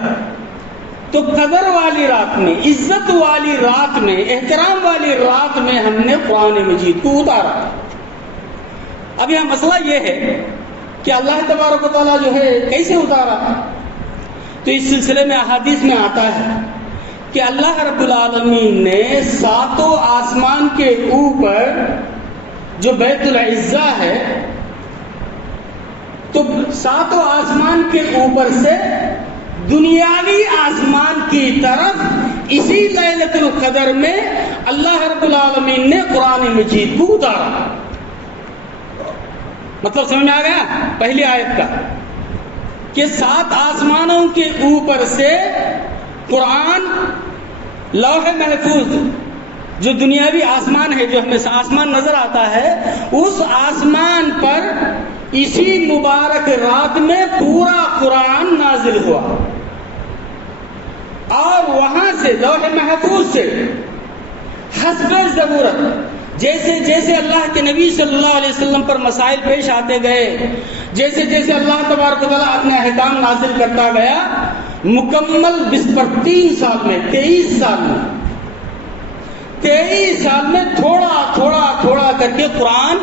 تو قدر والی رات میں، عزت والی رات میں، احترام والی رات میں ہم نے قرآن مجید کو اتارا۔ اب یہاں مسئلہ یہ ہے کہ اللہ تبارک و تعالیٰ جو ہے کیسے اتارا، تو اس سلسلے میں احادیث میں آتا ہے کہ اللہ رب العالمین نے ساتوں آسمان کے اوپر جو بیت العزہ ہے، تو ساتوں آسمان کے اوپر سے دنیاوی آسمان کی طرف اسی لیلۃ القدر میں اللہ رب العالمین نے قرآن مجید کو اتارا۔ مطلب سمجھ میں آ گیا پہلی آیت کا، کہ 7 آسمانوں کے اوپر سے قرآن لوح محفوظ جو دنیاوی آسمان ہے، جو ہمیں آسمان نظر آتا ہے، اس آسمان پر اسی مبارک رات میں پورا قرآن نازل ہوا، اور وہاں سے لوح محفوظ سے حسب ضرورت جیسے جیسے اللہ کے نبی صلی اللہ علیہ وسلم پر مسائل پیش آتے گئے، جیسے جیسے اللہ تبارک و تعالیٰ اپنے احکام نازل کرتا گیا، مکمل 23 سال میں 23 سال میں تھوڑا تھوڑا تھوڑا کر کے قرآن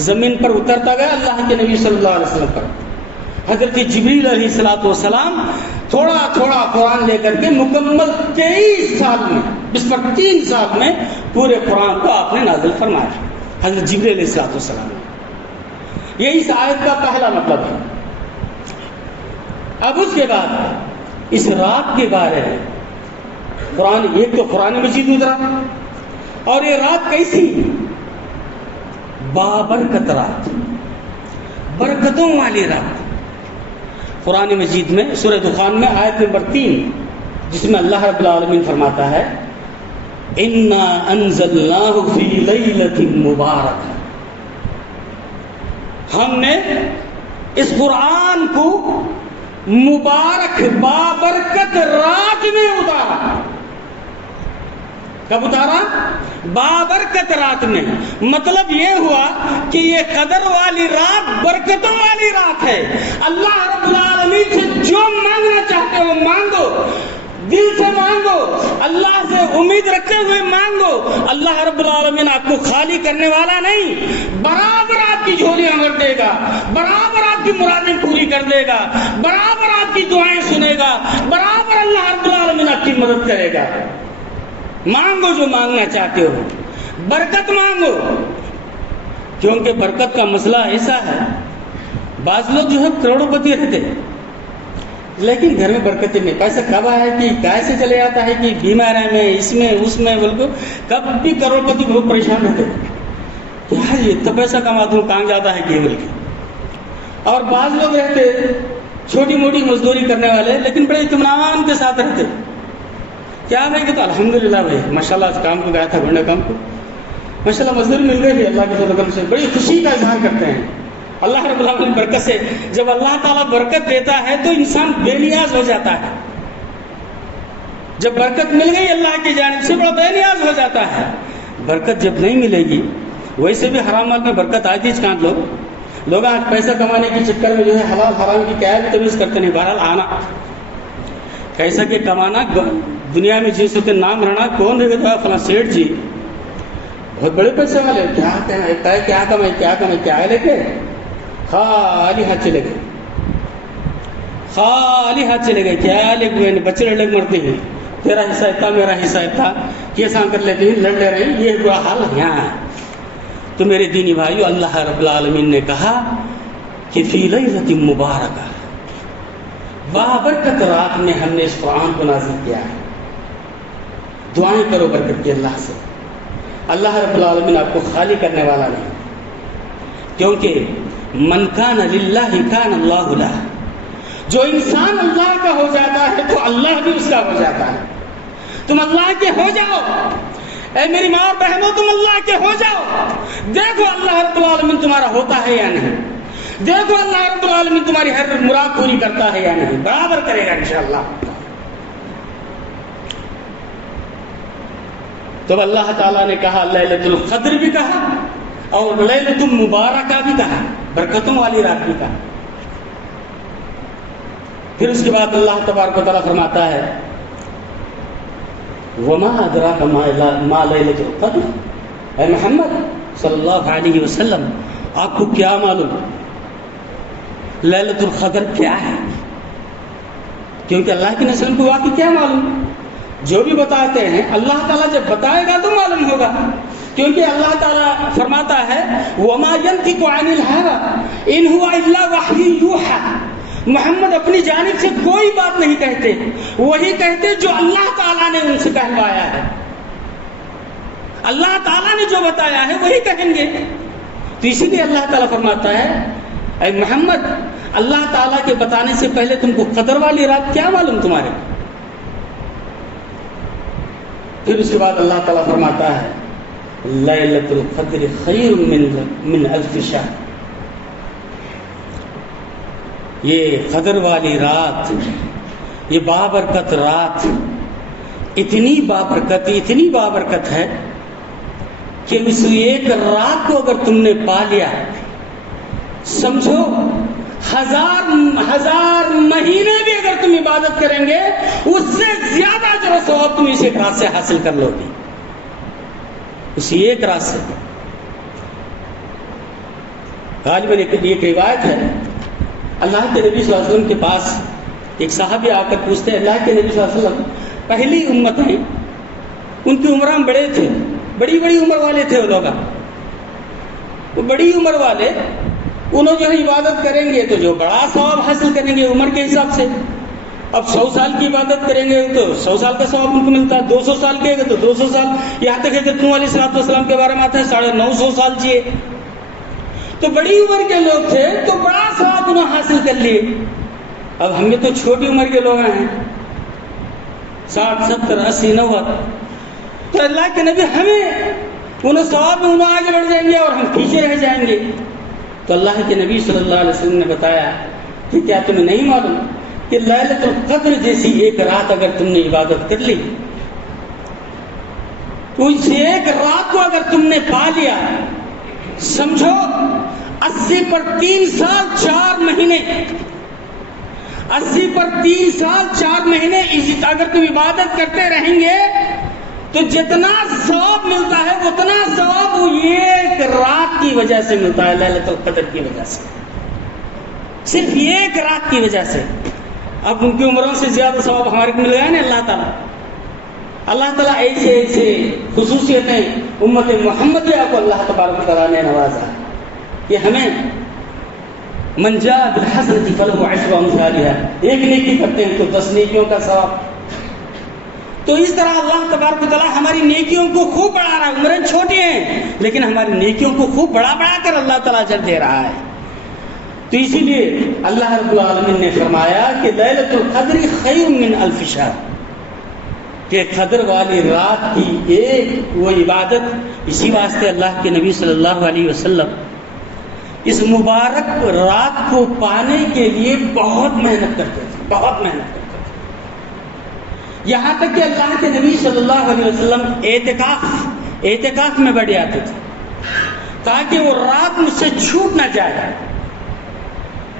زمین پر اترتا گیا اللہ کے نبی صلی اللہ علیہ وسلم پر۔ حضرت جبریل علیہ الصلوۃ والسلام تھوڑا تھوڑا قرآن لے کر کے مکمل 23 سال میں 23 سال میں پورے قرآن کو آپ نے نازل فرمایا، حضرت جبریل علیہ الصلوۃ والسلام۔ یہ اس آیت کا پہلا مطلب ہے۔ اب اس کے بعد اس رات کے بارے میں قرآن، ایک تو قرآن مجید اترا، اور یہ رات کیسی؟ بابرکت رات، برکتوں والی رات۔ قرآن مجید میں سورہ دخان میں آیت نمبر 3، جس میں اللہ رب العالمین فرماتا ہے انا انزلناہ فی لیلۃ مبارکہ، ہم نے اس قرآن کو مبارک بابرکت رات میں اتارا۔ کب اتارا؟ بابرکت رات میں۔ مطلب یہ ہوا کہ یہ قدر والی رات برکتوں والی رات ہے۔ اللہ رب العالمین سے جو مانگنا چاہتے ہو مانگو، دل سے مانگو، اللہ سے امید رکھتے ہوئے مانگو۔ اللہ رب العالمین آپ کو خالی کرنے والا نہیں، برابر آپ کی جھولیاں بھر دے گا، برابر آپ کی مرادیں پوری کر دے گا، برابر آپ کی دعائیں سنے گا، برابر اللہ رب العالمین آپ کی مدد کرے گا۔ مانگو جو مانگنا چاہتے ہو، برکت مانگو، کیونکہ برکت کا مسئلہ ایسا ہے، بعض لوگ جو ہے کروڑوں پتی رہتے لیکن گھر میں برکتیں نہیں، پیسہ کب آئے کہ کیسے چلے جاتا ہے کہ بیمار ہے میں اس میں بلکہ کب بھی کروڑ پتی بہت پریشان رہتے کہ یار یہ اتنا پیسہ کماتا ہوں کہاں جاتا ہے کہ بول کے۔ اور بعض لوگ رہتے چھوٹی موٹی مزدوری کرنے والے لیکن بڑے اطمینان کے ساتھ رہتے، کیا میں کہ تو الحمدللہ بھائی ماشاء اللہ کام کو گیا تھا گھنٹے کام کو، ماشاء اللہ مزدوری مل گئی اللہ کے فضل سے، بڑی خوشی کا اظہار کرتے ہیں اللہ رب العالمین برکت سے۔ جب اللہ تعالیٰ برکت دیتا ہے تو انسان بے نیاز ہو جاتا ہے، جب برکت مل گئی اللہ کی جانب سے بڑا بے نیاز ہو جاتا ہے۔ برکت جب نہیں ملے گی، ویسے بھی حرام مال میں برکت آتی چاند لوگ آج پیسہ کمانے کے چکر میں جو ہے حلال حرام کی کیا بھی تمیز کرتے نہیں۔ بہرحال آنا کیسا کہ کمانا، دنیا میں جس کے نام رہنا کون رہے گا؟ فلاں سیٹھ جی بہت بڑے پیسے والے، کیا کمائے کیا لے کے خالی ہاتھ چلے گئے، کیا لے گئے بچے لڑ مرتے ہیں، تیرا حصہ اتنا میرا حصہ اتنا، کیسا کر لیتے ہیں، لڑ لے رہے ہیں، یہ برا حال یہاں ہے۔ تو میرے دینی بھائیو، اللہ رب العالمین نے کہا کہ فی لیلۃ مبارکہ، بابرکت رات میں ہم نے اس قرآن کو نازل کیا ہے۔ دعائیں کرو برکت کی اللہ سے، اللہ رب العالمین آپ کو خالی کرنے والا نہیں، کیونکہ من کان للہ کان اللہ لہ، جو انسان اللہ کا ہو جاتا ہے تو اللہ بھی اس کا ہو جاتا ہے۔ تم اللہ کے ہو جاؤ، اے میری ماں اور بہنوں تم اللہ کے ہو جاؤ، دیکھو اللہ رب العالمین تمہارا ہوتا ہے یا نہیں، دیکھو اللہ رب العالمین تمہاری ہر مراد پوری کرتا ہے یا نہیں، برابر کرے گا انشاءاللہ۔ تو اللہ تعالیٰ نے کہا لیلۃ القدر بھی کہا اور لیلۃ المبارکہ بھی کہا، برکتوں والی رات بھی کہا۔ پھر اس کے بعد اللہ تبارک و تعالیٰ فرماتا ہے وما ادراک ما لیلۃ القدر، اے محمد صلی اللہ علیہ وسلم آپ کو کیا معلوم لیلۃ القدر کیا ہے؟ کیونکہ اللہ کے نبی کو واقعی کیا معلوم، جو بھی بتاتے ہیں اللہ تعالیٰ جب بتائے گا تو معلوم ہوگا، کیونکہ اللہ تعالیٰ فرماتا ہے وما ينطق عن الهوى ان هو الا وحی یوحى، محمد اپنی جانب سے کوئی بات نہیں کہتے، وہی کہتے جو اللہ تعالیٰ نے ان سے کہلوایا ہے، اللہ تعالیٰ نے جو بتایا ہے وہی کہیں گے۔ تو اسی لیے اللہ تعالیٰ فرماتا ہے اے محمد اللہ تعالیٰ کے بتانے سے پہلے تم کو قدر والی رات کیا معلوم تمہارے؟ پھر اس کے بعد اللہ تعالیٰ فرماتا ہے لیلۃ القدر خیر من الف شہر، یہ قدر والی رات، یہ بابرکت رات اتنی بابرکت ہے کہ اس ایک رات کو اگر تم نے پا لیا سمجھو ہزار مہینے بھی اگر تم عبادت کریں گے اس سے زیادہ اجر و ثواب تم اس ایک رات سے حاصل کر لو گے، اسی ایک رات سے۔ غالباً ایک روایت ہے، اللہ کے نبی صلی اللہ علیہ وسلم کے پاس ایک صحابی آ کر پوچھتے ہیں اللہ کے نبی صلی اللہ علیہ وسلم پہلی امت ہیں، ان کی عمریں بڑے تھے، بڑی عمر والے تھے وہ لوگ، وہ بڑی عمر والے انہوں جو ہے عبادت کریں گے تو جو بڑا ثواب حاصل کریں گے عمر کے حساب سے۔ اب 100 سال کی عبادت کریں گے تو 100 سال کا ثواب ان کو ملتا ہے، 200 سال کے تو 200 سال، یہاں تک کہ نوح علیہ السلام کے بارے میں آتا ہے 950 سال جیے۔ تو بڑی عمر کے لوگ تھے تو بڑا ثواب انہوں حاصل کر لیے۔ اب ہم یہ تو چھوٹی عمر کے لوگ ہیں، 60 70 80 90، تو اللہ کے نبی ہمیں انہیں ثواب میں انہیں آگے بڑھ جائیں گے اور ہم پیچھے رہ جائیں گے. تو اللہ کے نبی صلی اللہ علیہ وسلم نے بتایا کہ کیا تمہیں نہیں معلوم کہ لیلۃ القدر جیسی ایک رات اگر تم نے عبادت کر لی، تو اس ایک رات کو اگر تم نے پا لیا، سمجھو 80 پر 3 سال 4 مہینے 80 پر 3 سال 4 مہینے اگر تم عبادت کرتے رہیں گے تو جتنا ثواب ملتا ہے اتنا ثواب وہ ایک رات کی وجہ سے ملتا ہے، لیلۃ القدر کی وجہ سے، صرف ایک رات کی وجہ سے. اب ان کی عمروں سے زیادہ ثواب ہمارے کو مل گیا نا. اللہ تعالیٰ ایسے خصوصیتیں امت محمدیہ کو اللہ تبارک تعالیٰ نے نوازا کہ ہمیں من جاء بالحسنۃ فلہ عشر امثالھا، ایک نیکی کرتے ہیں تو 10 نیکیوں کا ثواب. تو اس طرح اللہ تبارک و تعالیٰ ہماری نیکیوں کو خوب بڑھا رہا ہے. عمریں چھوٹی ہیں لیکن ہماری نیکیوں کو خوب بڑھا کر اللہ تعالیٰ اجر دے رہا ہے. تو اسی لیے اللہ رب العالمین نے فرمایا کہ لیلۃ القدر خیر من الف شہر، کہ قدر والی رات کی ایک وہ عبادت. اسی واسطے اللہ کے نبی صلی اللہ علیہ وسلم اس مبارک رات کو پانے کے لیے بہت محنت کرتے تھے، بہت محنت کرتے تھے. یہاں تک کہ اللہ کے نبی صلی اللہ علیہ وسلم اعتکاف میں بیٹھ جاتے تھے تاکہ وہ رات مجھ سے چھوٹ نہ جائے،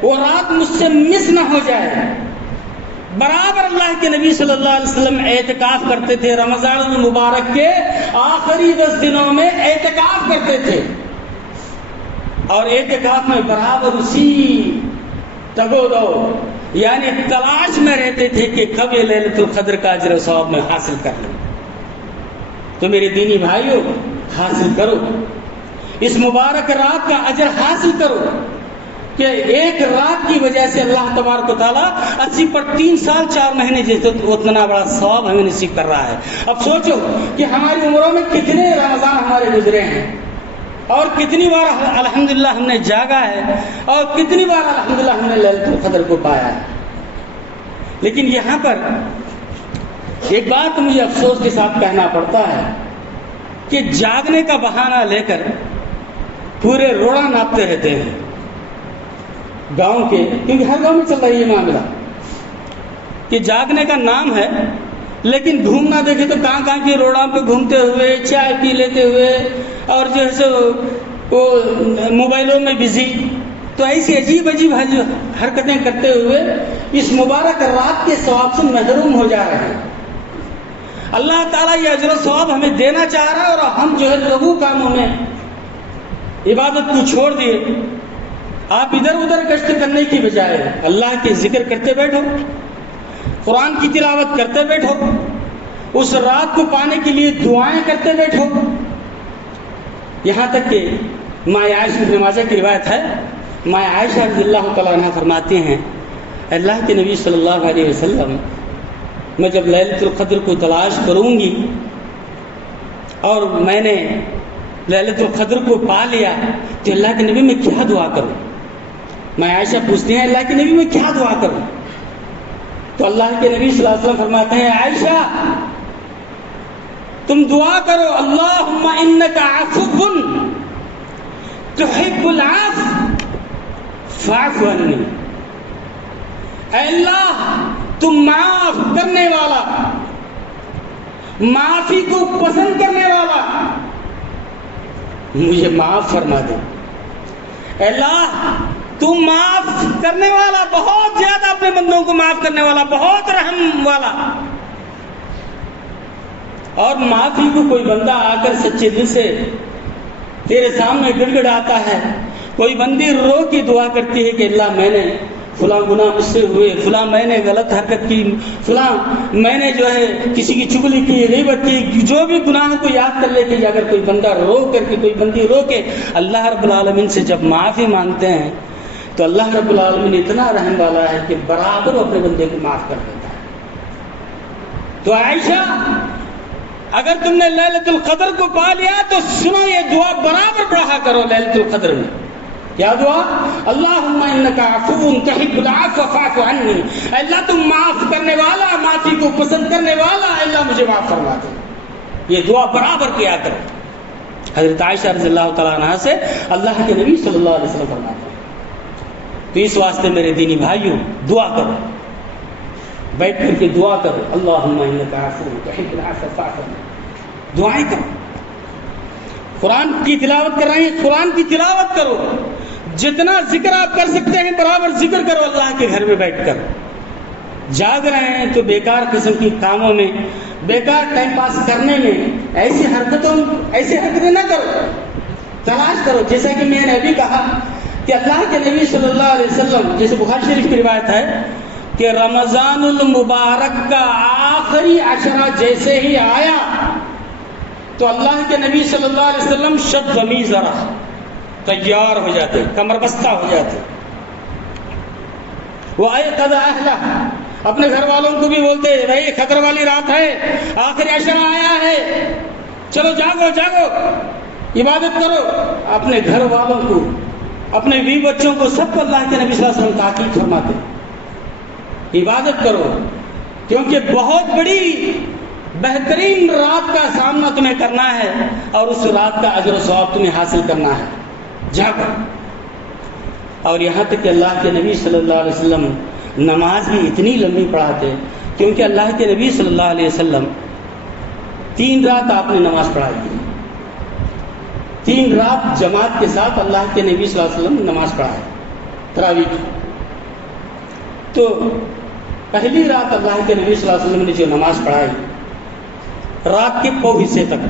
وہ رات مجھ سے مس نہ ہو جائے. برابر اللہ کے نبی صلی اللہ علیہ وسلم اعتکاف کرتے تھے. رمضان المبارک کے آخری 10 دنوں میں اعتکاف کرتے تھے اور اعتکاف میں برابر اسی تگو دو یعنی تلاش میں رہتے تھے کہ کب یہ لیلۃ القدر کا اجر و ثواب میں حاصل کر لیں. تو میرے دینی بھائیوں، حاصل کرو اس مبارک رات کا اجر، حاصل کرو کہ ایک رات کی وجہ سے اللہ تبارک و تعالیٰ 80 پر 3 سال 4 مہینے جیسے اتنا بڑا ثواب ہمیں نصیب کر رہا ہے. اب سوچو کہ ہماری عمروں میں کتنے رمضان ہمارے گزرے ہیں اور کتنی بار الحمدللہ ہم نے جاگا ہے اور کتنی بار الحمدللہ ہم نے لیلۃ القدر کو پایا ہے. لیکن یہاں پر ایک بات مجھے افسوس کے ساتھ کہنا پڑتا ہے کہ جاگنے کا بہانہ لے کر پورے روڑا ناپتے رہتے ہیں گاؤں کے، کیونکہ ہر گاؤں میں چل رہا ہے یہ معاملہ کہ جاگنے کا نام ہے، لیکن گھومنا دیکھے تو کہاں کی روڑوں پہ گھومتے ہوئے، چائے پی لیتے ہوئے اور جو ہے وہ موبائلوں میں بزی. تو ایسی عجیب حرکتیں کرتے ہوئے اس مبارک رات کے ثواب سے محروم ہو جا رہے ہیں. اللہ تعالیٰ یہ اجر و ثواب ہمیں دینا چاہ رہا ہے اور ہم جو ہے لغو کاموں میں عبادت کو چھوڑ دیے. آپ ادھر ادھر گشت کرنے کی بجائے اللہ کے ذکر کرتے بیٹھو، قرآن کی تلاوت کرتے بیٹھو، اس رات کو پانے کے لیے دعائیں کرتے بیٹھو. یہاں تک کہ ماں عائشہ ابن ماجہ کی روایت ہے، ماں عائشہ رضی اللہ تعالیٰ عنہ فرماتی ہیں اللہ کے نبی صلی اللہ علیہ وسلم، میں جب لیلۃ القدر کو تلاش کروں گی اور میں نے لیلۃ القدر کو پا لیا تو اللہ کے نبی میں کیا دعا کروں؟ میں عائشہ پوچھتی ہیں اللہ کے نبی میں کیا دعا کروں؟ تو اللہ کے نبی صلی اللہ علیہ وسلم فرماتے ہیں عائشہ تم دعا کرو اللہم انک عفو تحب العفو فاعف عنی. اے اللہ تم معاف کرنے والا، معافی کو پسند کرنے والا، مجھے معاف فرما دے. اے اللہ تم معاف کرنے والا، بہت زیادہ اپنے بندوں کو معاف کرنے والا، بہت رحم والا. اور معافی کو کوئی بندہ آ کر سچے دل سے تیرے سامنے گڑ گڑاتا ہے، کوئی بندی رو کی دعا کرتی ہے کہ اللہ میں نے فلاں گناہ مجھ سے ہوئے، فلاں میں نے غلط حرکت کی، فلاں میں نے جو ہے کسی کی چغلی کی، غیبت کی، جو بھی گناہوں کو یاد کر لے کے اگر کوئی بندہ رو کر کے، کوئی بندی رو کے اللہ رب العالمین سے جب معافی مانگتے ہیں تو اللہ رب العالمین اتنا رحم والا ہے کہ برابر اپنے بندے کو معاف کر دیتا ہے. تو عائشہ اگر تم نے لیلۃ القدر کو پا لیا تو سنو یہ دعا برابر پڑھا کرو لیلۃ القدر میں. کیا دعا؟ اللہم انک عفو تحب العفو فاعف عنی. اللہ تم معاف کرنے والا، معافی کو پسند کرنے والا، اللہ مجھے معاف فرما دے. یہ دعا برابر کیا کرو. حضرت عائشہ رضی اللہ تعالیٰ عنہ سے اللہ کے نبی صلی اللہ علیہ وسلم فرماتے ہیں. تو اس واسطے میرے دینی بھائیوں دعا کرو, بیٹھ کر کے دعا کرو. اللہم انک عفو تحب العفو فاعف عنی. دعائیں کرو. قرآن کی تلاوت کر رہے ہیں, قرآن کی تلاوت کرو. جتنا ذکر آپ کر سکتے ہیں برابر ذکر کرو اللہ کے گھر میں بیٹھ کر. جاگ رہے ہیں تو بیکار قسم کی کاموں میں, بیکار ٹائم پاس کرنے میں ایسی حرکتیں نہ کرو. تلاش کرو. جیسا کہ میں نے ابھی کہا کہ اللہ کے نبی صلی اللہ علیہ وسلم, جیسے بخاری شریف کی روایت ہے کہ رمضان المبارک کا آخری عشرہ جیسے ہی آیا تو اللہ کے نبی صلی اللہ علیہ وسلم شد ذرا تیار ہو جاتے, کمر بستہ ہو جاتے. وہ ایقظ اہلہ, اپنے گھر والوں کو بھی بولتے بھائی خطر والی رات ہے, آخری عشرہ آیا ہے, چلو جاگو جاگو عبادت کرو. اپنے گھر والوں کو, اپنے بیوی بچوں کو, سب کو اللہ کے نبی صلی اللہ علیہ وسلم تاکید فرماتے عبادت کرو, کیونکہ بہت بڑی بہترین رات کا سامنا تمہیں کرنا ہے اور اس رات کا اجر و ثواب تمہیں حاصل کرنا ہے. جاگو. اور یہاں تک کہ اللہ کے نبی صلی اللہ علیہ وسلم نماز بھی اتنی لمبی پڑھاتے, کیونکہ اللہ کے نبی صلی اللہ علیہ وسلم 3 رات آپ نے نماز پڑھائی تھی. 3 رات جماعت کے ساتھ اللہ کے نبی صلی اللہ علیہ وسلم نماز پڑھائے تراویح کی. تو پہلی رات اللہ کے نبی صلی اللہ علیہ وسلم نے جو نماز پڑھائی رات کے پو حصے تک,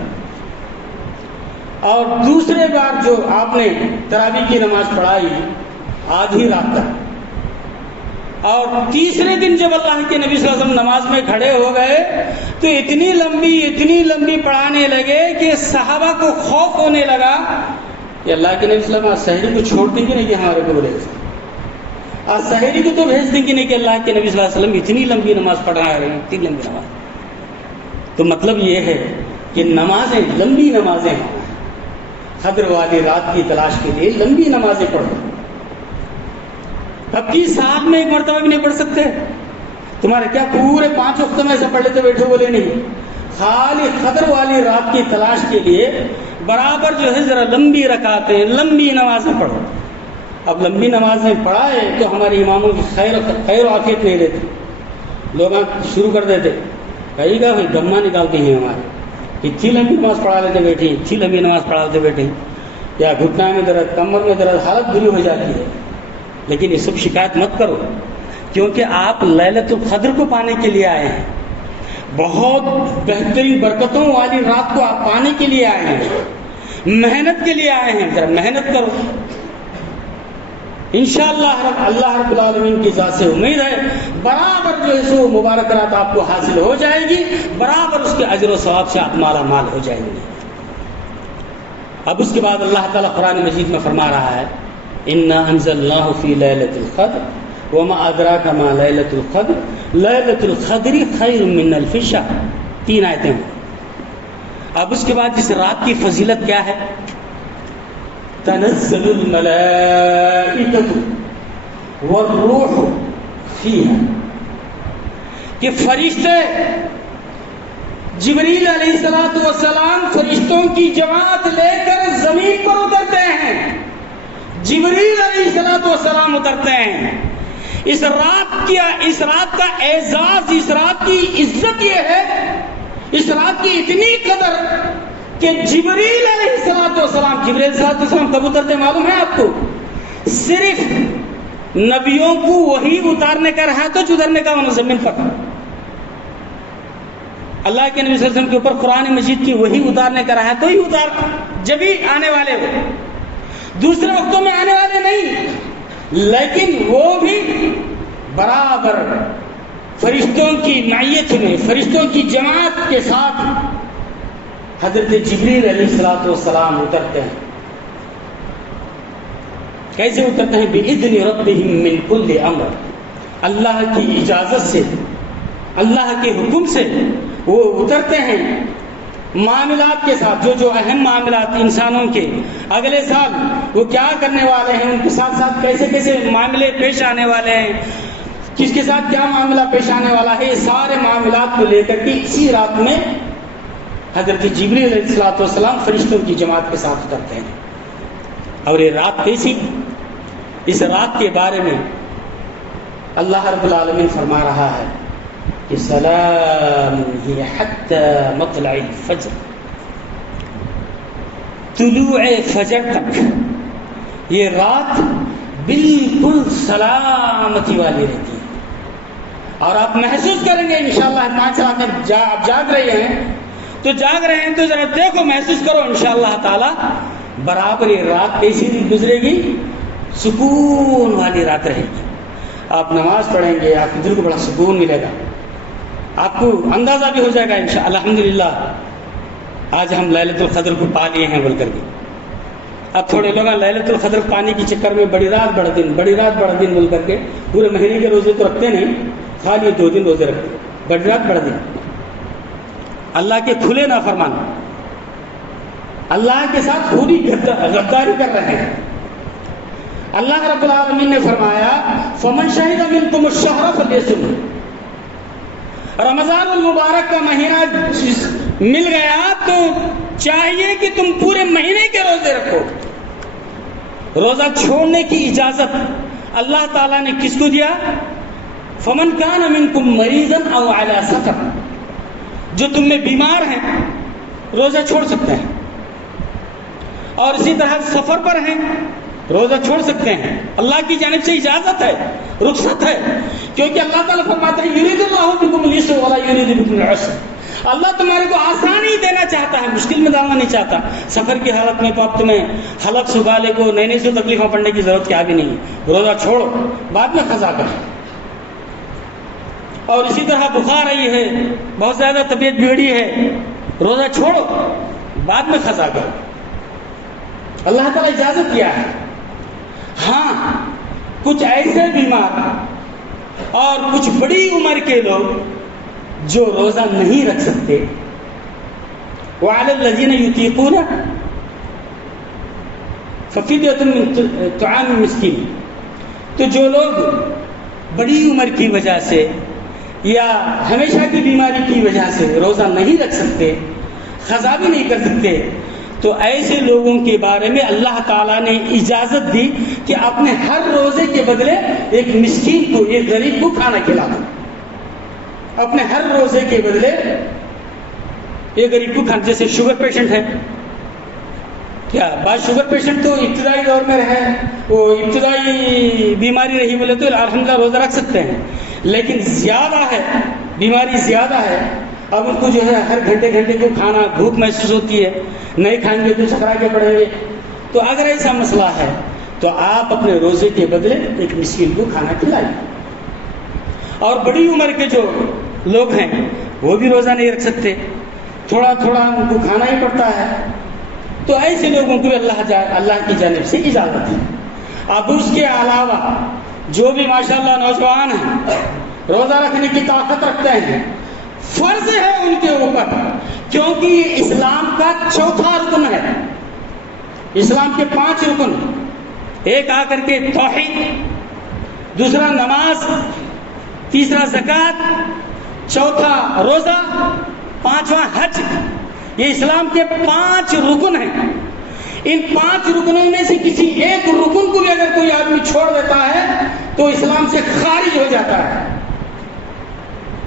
اور دوسرے بار جو آپ نے تراویح کی نماز پڑھائی آدھی رات تک, اور تیسرے دن جب اللہ کے نبی صلی اللہ علیہ وسلم نماز میں کھڑے ہو گئے تو اتنی لمبی پڑھانے لگے کہ صحابہ کو خوف ہونے لگا کہ اللہ کے نبی صلی اللہ علیہ وسلم سحری کو چھوڑ دیں گے نہیں کہ ہمارے کو بولے آج سحری کو تو بھیج دیں گے نہیں کہ اللہ کے نبی صلی اللہ علیہ وسلم اتنی لمبی نماز پڑھ رہے ہیں, اتنی لمبی نماز. تو مطلب یہ ہے کہ نمازیں, لمبی نمازیں ہیں. قدر والی رات کی تلاش کے لیے لمبی نمازیں پڑھو. اب 30 سال میں ایک مرتبہ بھی نہیں پڑھ سکتے. تمہارے کیا پورے 5 وقت میں ایسا پڑھ لیتے بیٹھے بولے نہیں. خالی قدر والی رات کی تلاش کے لیے برابر جو ہے ذرا لمبی رکعتیں, لمبی نمازیں پڑھو. اب لمبی نمازیں پڑھائے تو ہمارے اماموں کی خیر و عافیت نہیں رہتی. لوگ شروع کر دیتے کہیں گا بھائی گما نکالتے ہیں ہمارے, اتنی لمبی نماز پڑھا لیتے بیٹھے, اتنی لمبی نماز پڑھاتے بیٹھے, یا گھٹنا میں درد, کمر میں درد, حالت بری ہو جاتی ہے. لیکن یہ سب شکایت مت کرو, کیونکہ آپ لیلۃ القدر کو پانے کے لیے آئے ہیں. بہت بہترین برکتوں والی رات کو آپ پانے کے لیے آئے ہیں, محنت کے لیے آئے ہیں. ذرا محنت کرو, انشاءاللہ اللہ رب العالمین کی ذات سے امید ہے برابر جو ہے سو مبارک رات آپ کو حاصل ہو جائے گی, برابر اس کے اجر و ثواب سے آپ مالا مال ہو جائیں گے. اب اس کے بعد اللہ تعالیٰ قرآن مجید میں فرما رہا ہے انا انزلناہ فی لیلۃ القدر وما ادراک ما لیلۃ القدر لیلۃ القدر خیر من الف شہر. 3 آیتیں ہیں. اب اس کے بعد اس رات کی فضیلت کیا ہے؟ تنزل الملائکۃ والروح فیہا, کہ فرشتے جبریل علیہ السلام فرشتوں کی جماعت لے کر زمین پر اترتے ہیں. جبریل علیہ السلام اترتے ہیں. اس رات کا اعزاز, اس رات کی عزت یہ ہے, اس رات کی اتنی قدر کہ جبریل علیہ السلام کب اترتے معلوم ہے آپ کو؟ صرف نبیوں کو وہی اتارنے کا رہا تو اترنے کا زمین پر. اللہ کے نبی صلی اللہ علیہ وسلم کے اوپر قرآن مجید کی وہی اتارنے کا رہا تو ہی جب ہی آنے والے ہو, دوسرے وقتوں میں آنے والے نہیں. لیکن وہ بھی برابر فرشتوں کی معیت میں, فرشتوں کی جماعت کے ساتھ حضرت جبریل علیہ السلام اترتے ہیں. کیسے اترتے ہیں؟ بِإِذْنِ رَبِّهِمْ مِنْ كُلِّ أَمْرٍ, اللہ کی اجازت سے, اللہ کے حکم سے وہ اترتے ہیں معاملات کے ساتھ. جو اہم معاملات انسانوں کے اگلے سال وہ کیا کرنے والے ہیں, ان کے ساتھ ساتھ کیسے کیسے معاملے پیش آنے والے ہیں, کس کے ساتھ کیا معاملہ پیش آنے والا ہے, یہ سارے معاملات کو لے کر کے اسی رات میں حضرت جبریل علیہ السلام فرشتوں کی جماعت کے ساتھ اترتے ہیں. اور یہ رات کیسی؟ اس رات کے بارے میں اللہ رب العالمین فرما رہا ہے کہ سلام ہی حتی مطلع الفجر، طلوع فجر تک یہ رات بالکل سلامتی والی رہتی ہے. اور آپ محسوس کریں گے انشاءاللہ 5 رات آپ جاگ رہے ہیں تو ذرا دیکھو، محسوس کرو انشاءاللہ تعالی برابر یہ رات کیسی دن گزرے گی؟ سکون والی رات رہے گی. آپ نماز پڑھیں گے، آپ کے دل کو بڑا سکون ملے گا، آپ کو اندازہ بھی ہو جائے گا انشاءاللہ الحمدللہ آج ہم لیلۃ القدر کو پا لیے ہیں بول کر کے. اب تھوڑے لوگ لیلۃ القدر پانے کے چکر میں بڑی رات بڑا دن بول کر کے پورے مہینے کے روزے تو رکھتے نہیں، خالی 2 دن روزے رکھتے، بڑی رات بڑا دن. اللہ کے کھلے نافرمان، اللہ کے ساتھ پوری غداری کر رہے ہیں. اللہ رب العالمین نے فرمایا فمن شہد منکم الشہر فلیصم، رمضان المبارک کا مہینہ مل گیا تو چاہیے کہ تم پورے مہینے کے روزے رکھو. روزہ چھوڑنے کی اجازت اللہ تعالیٰ نے کس کو دیا؟ فمن کان منکم مریضا او علی سفر، جو تم میں بیمار ہیں روزہ چھوڑ سکتے ہیں، اور اسی طرح سفر پر ہیں روزہ چھوڑ سکتے ہیں. اللہ کی جانب سے اجازت ہے، رخصت ہے، کیونکہ اللہ تعالیٰ فرماتا ہے یرید اللہ بکم اليسر ولا یرید بکم العسر. اللہ تمہارے کو آسانی دینا چاہتا ہے، مشکل میں ڈالنا نہیں چاہتا. سفر کی حالت میں تو اب تمہیں حلق سگالے کو نئی سے تکلیفیں پڑنے کی ضرورت کیا بھی نہیں. روزہ چھوڑو، بعد میں قضا کرو. اور اسی طرح بخار آئی ہے، بہت زیادہ طبیعت بگڑی ہے، روزہ چھوڑو، بعد میں قضا کرو. اللہ تعالیٰ اجازت دیا ہے. ہاں کچھ ایسے بیمار اور کچھ بڑی عمر کے لوگ جو روزہ نہیں رکھ سکتے، وعلی الذین یطیقون ففدیۃ من طعام مسکین، تو جو لوگ بڑی عمر کی وجہ سے یا ہمیشہ کی بیماری کی وجہ سے روزہ نہیں رکھ سکتے، قضا بھی نہیں کر سکتے، تو ایسے لوگوں کے بارے میں اللہ تعالیٰ نے اجازت دی کہ اپنے ہر روزے کے بدلے ایک مسکین کو، ایک غریب کو کھانا کھلا دو. اپنے ہر روزے کے بدلے ایک غریب کو کھانا. جیسے شوگر پیشنٹ ہے، کیا بعض شوگر پیشنٹ تو ابتدائی دور میں رہے، وہ ابتدائی بیماری رہی بولے تو الحمدللہ روزہ رکھ سکتے ہیں، لیکن زیادہ ہے، بیماری زیادہ ہے، اب ان کو جو ہے ہر گھنٹے کو کھانا بھوک محسوس ہوتی ہے، نہیں کھائیں گے تو چکرا کے پڑیں گے. تو اگر ایسا مسئلہ ہے تو آپ اپنے روزے کے بدلے ایک مسکین کو کھانا کھلائیے. اور بڑی عمر کے جو لوگ ہیں وہ بھی روزہ نہیں رکھ سکتے، تھوڑا ان کو کھانا ہی پڑتا ہے، تو ایسے لوگوں کو بھی اللہ کی جانب سے اجازت ہے. اب اس کے علاوہ جو بھی ماشاءاللہ نوجوان ہیں، روزہ رکھنے کی طاقت رکھتے ہیں، فرض ہے ان کے اوپر، کیونکہ یہ اسلام کا 4تھا رکن ہے. اسلام کے 5 رکن، ایک آ کر کے توحید، دوسرا نماز، تیسرا زکوٰۃ، چوتھا روزہ، 5واں حج. یہ اسلام کے 5 رکن ہیں. ان 5 رکنوں میں سے کسی ایک رکن کو بھی اگر کوئی آدمی چھوڑ دیتا ہے تو اسلام سے خارج ہو جاتا ہے،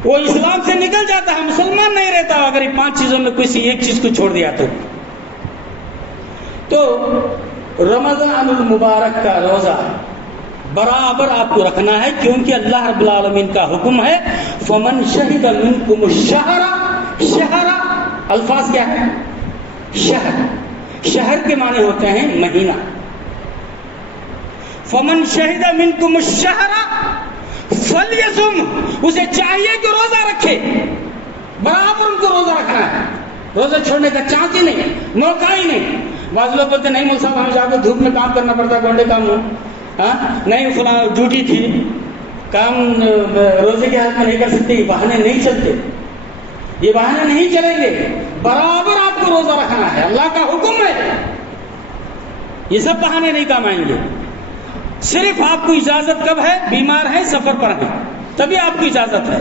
وہ اسلام سے نکل جاتا ہے، مسلمان نہیں رہتا اگر یہ 5 چیزوں میں کسی ایک چیز کو چھوڑ دیا تو رمضان المبارک کا روزہ برابر آپ کو رکھنا ہے، کیونکہ اللہ رب العالمین کا حکم ہے فمن شہد منکم الشہر. شہر الفاظ کیا ہے؟ شہر کے معنی ہوتے ہیں مہینہ. فمن شہد منکم الشہر فلیصم، اسے چاہیے کہ روزہ رکھے، برابر ان کو روزہ رکھنا ہے. روزہ چھوڑنے کا چانس ہی نہیں، موقع ہی نہیں. بعض لوگ بولتے نہیں مول صاحب ہمیں جا کے دھوپ میں کام کرنا پڑتا، گونڈے کام ہو، نہیں فلاں ڈیوٹی تھی، کام روزے کے ہاتھ میں نہیں کر سکتے. یہ بہانے نہیں چلتے، یہ بہانے نہیں چلیں گے. برابر آپ کو روزہ رکھنا ہے، اللہ کا حکم ہے. یہ سب بہانے نہیں کام آئیں گے. صرف آپ کو اجازت کب ہے؟ بیمار ہیں، سفر پر ہیں، تبھی آپ کو اجازت ہے.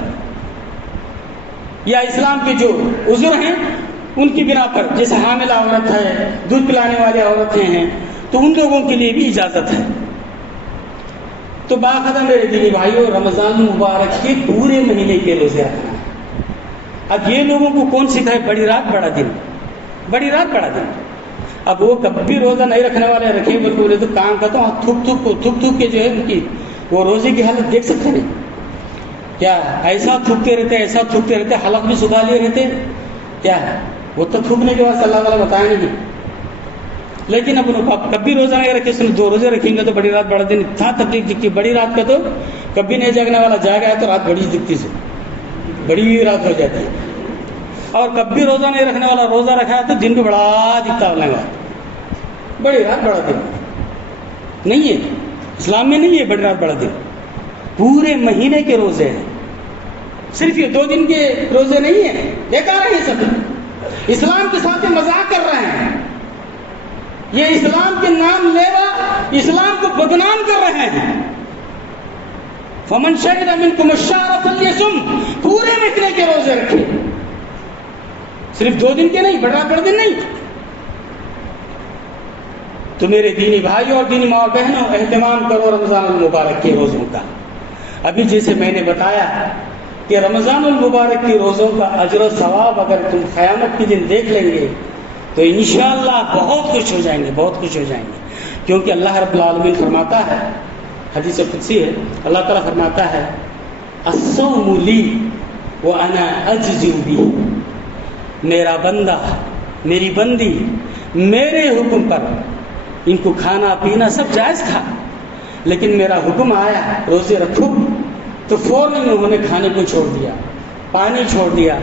یا اسلام کے جو عذر ہیں ان کی بنا پر، جیسے حاملہ عورت ہے، دودھ پلانے والی عورتیں ہیں، تو ان لوگوں کے لیے بھی اجازت ہے۔ تو باقاعدہ میرے دینی بھائیوں، رمضان المبارک کے پورے مہینے کے روزے رکھنا ہے۔ اب یہ لوگوں کو کون سکھائے؟ بڑی رات بڑا دن، بڑی رات بڑا دن۔ اب وہ کبھی روزہ نہیں رکھنے والے رکھیں بولے تو کام کا تو تھوک کے جو ہے ان کی وہ روزے کی حالت دیکھ سکتے ہیں کیا؟ ایسا تھوکتے رہتے، حلق بھی سکھا لیے رہتے کیا ہے؟ وہ تو تھوکنے کے بعد اللہ تعالیٰ بتایا نہیں۔ لیکن اب کبھی روزہ نہیں رکھے، اس نے 2 روزے رکھیں گے تو بڑی رات بڑا دن اتنا تکلیف دکھتی۔ بڑی رات کا تو کبھی نہیں جاگنے والا جاگا ہے تو رات بڑی دکھتی سے بڑی رات ہو جاتی ہے، اور کبھی روزہ نہیں رکھنے والا روزہ رکھا ہے تو دن بھی بڑا دکھتا لگا۔ بڑی رات بڑا دن نہیں ہے، اسلام میں نہیں ہے بڑی رات بڑا دن، پورے مہینے کے روزے ہیں، صرف یہ 2 دن کے روزے نہیں ہیں۔ دیکھا رہے ہیں سب اسلام کے ساتھ مذاق کر رہے ہیں، یہ اسلام کے نام لیوا اسلام کو بدنام کر رہے ہیں۔ فمن شہد منکم الشہر فلیصم، پورے مہینے کے روزے رکھے، صرف 2 دن کے نہیں، بڑا دن نہیں۔ تو میرے دینی بھائیوں اور دینی ماں اور بہنوں، اہتمام کرو رمضان المبارک کے روزوں کا۔ ابھی جیسے میں نے بتایا کہ رمضان المبارک کے روزوں کا اجر و ثواب اگر تم قیامت کے دن دیکھ لیں گے تو انشاءاللہ بہت خوش ہو جائیں گے، بہت خوش ہو جائیں گے، کیونکہ اللہ رب العالمین فرماتا ہے، حدیث قدسی ہے، اللہ تعالیٰ فرماتا ہے الصوم لی وانا اجزی بہ، میرا بندہ میری بندی میرے حکم پر، ان کو کھانا پینا سب جائز تھا، لیکن میرا حکم آیا روزے رکھو تو فوراً انہوں نے کھانے کو چھوڑ دیا، پانی چھوڑ دیا،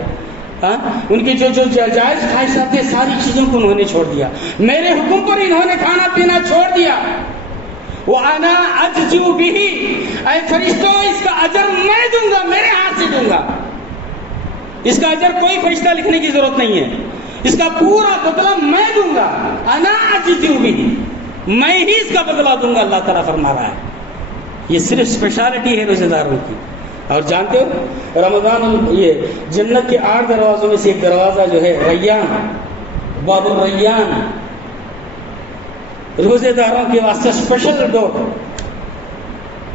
ان کی جو جائز خواہشات تھے ساری چیزوں کو انہوں نے چھوڑ دیا، میرے حکم پر انہوں نے کھانا پینا چھوڑ دیا۔ وَأَنَا أَجْزِئُ بِهِ، اے فرشتوں اس کا اجر میں دوں گا، میرے ہاتھ سے دوں گا، اس کا اجر کوئی فرشتہ لکھنے کی ضرورت نہیں ہے، اس کا پورا بدلہ میں دوں گا۔ انا اجزئ بہ، میں ہی اس کا بدلہ دوں گا، اللہ تعالیٰ فرما رہا ہے۔ یہ صرف اسپیشلٹی ہے روزے داروں کی۔ اور جانتے ہو رمضان یہ جنت کے 8 دروازوں میں سے ایک دروازہ جو ہے ریان، باب الریان، روزے داروں کے واسطے اسپیشل ڈور،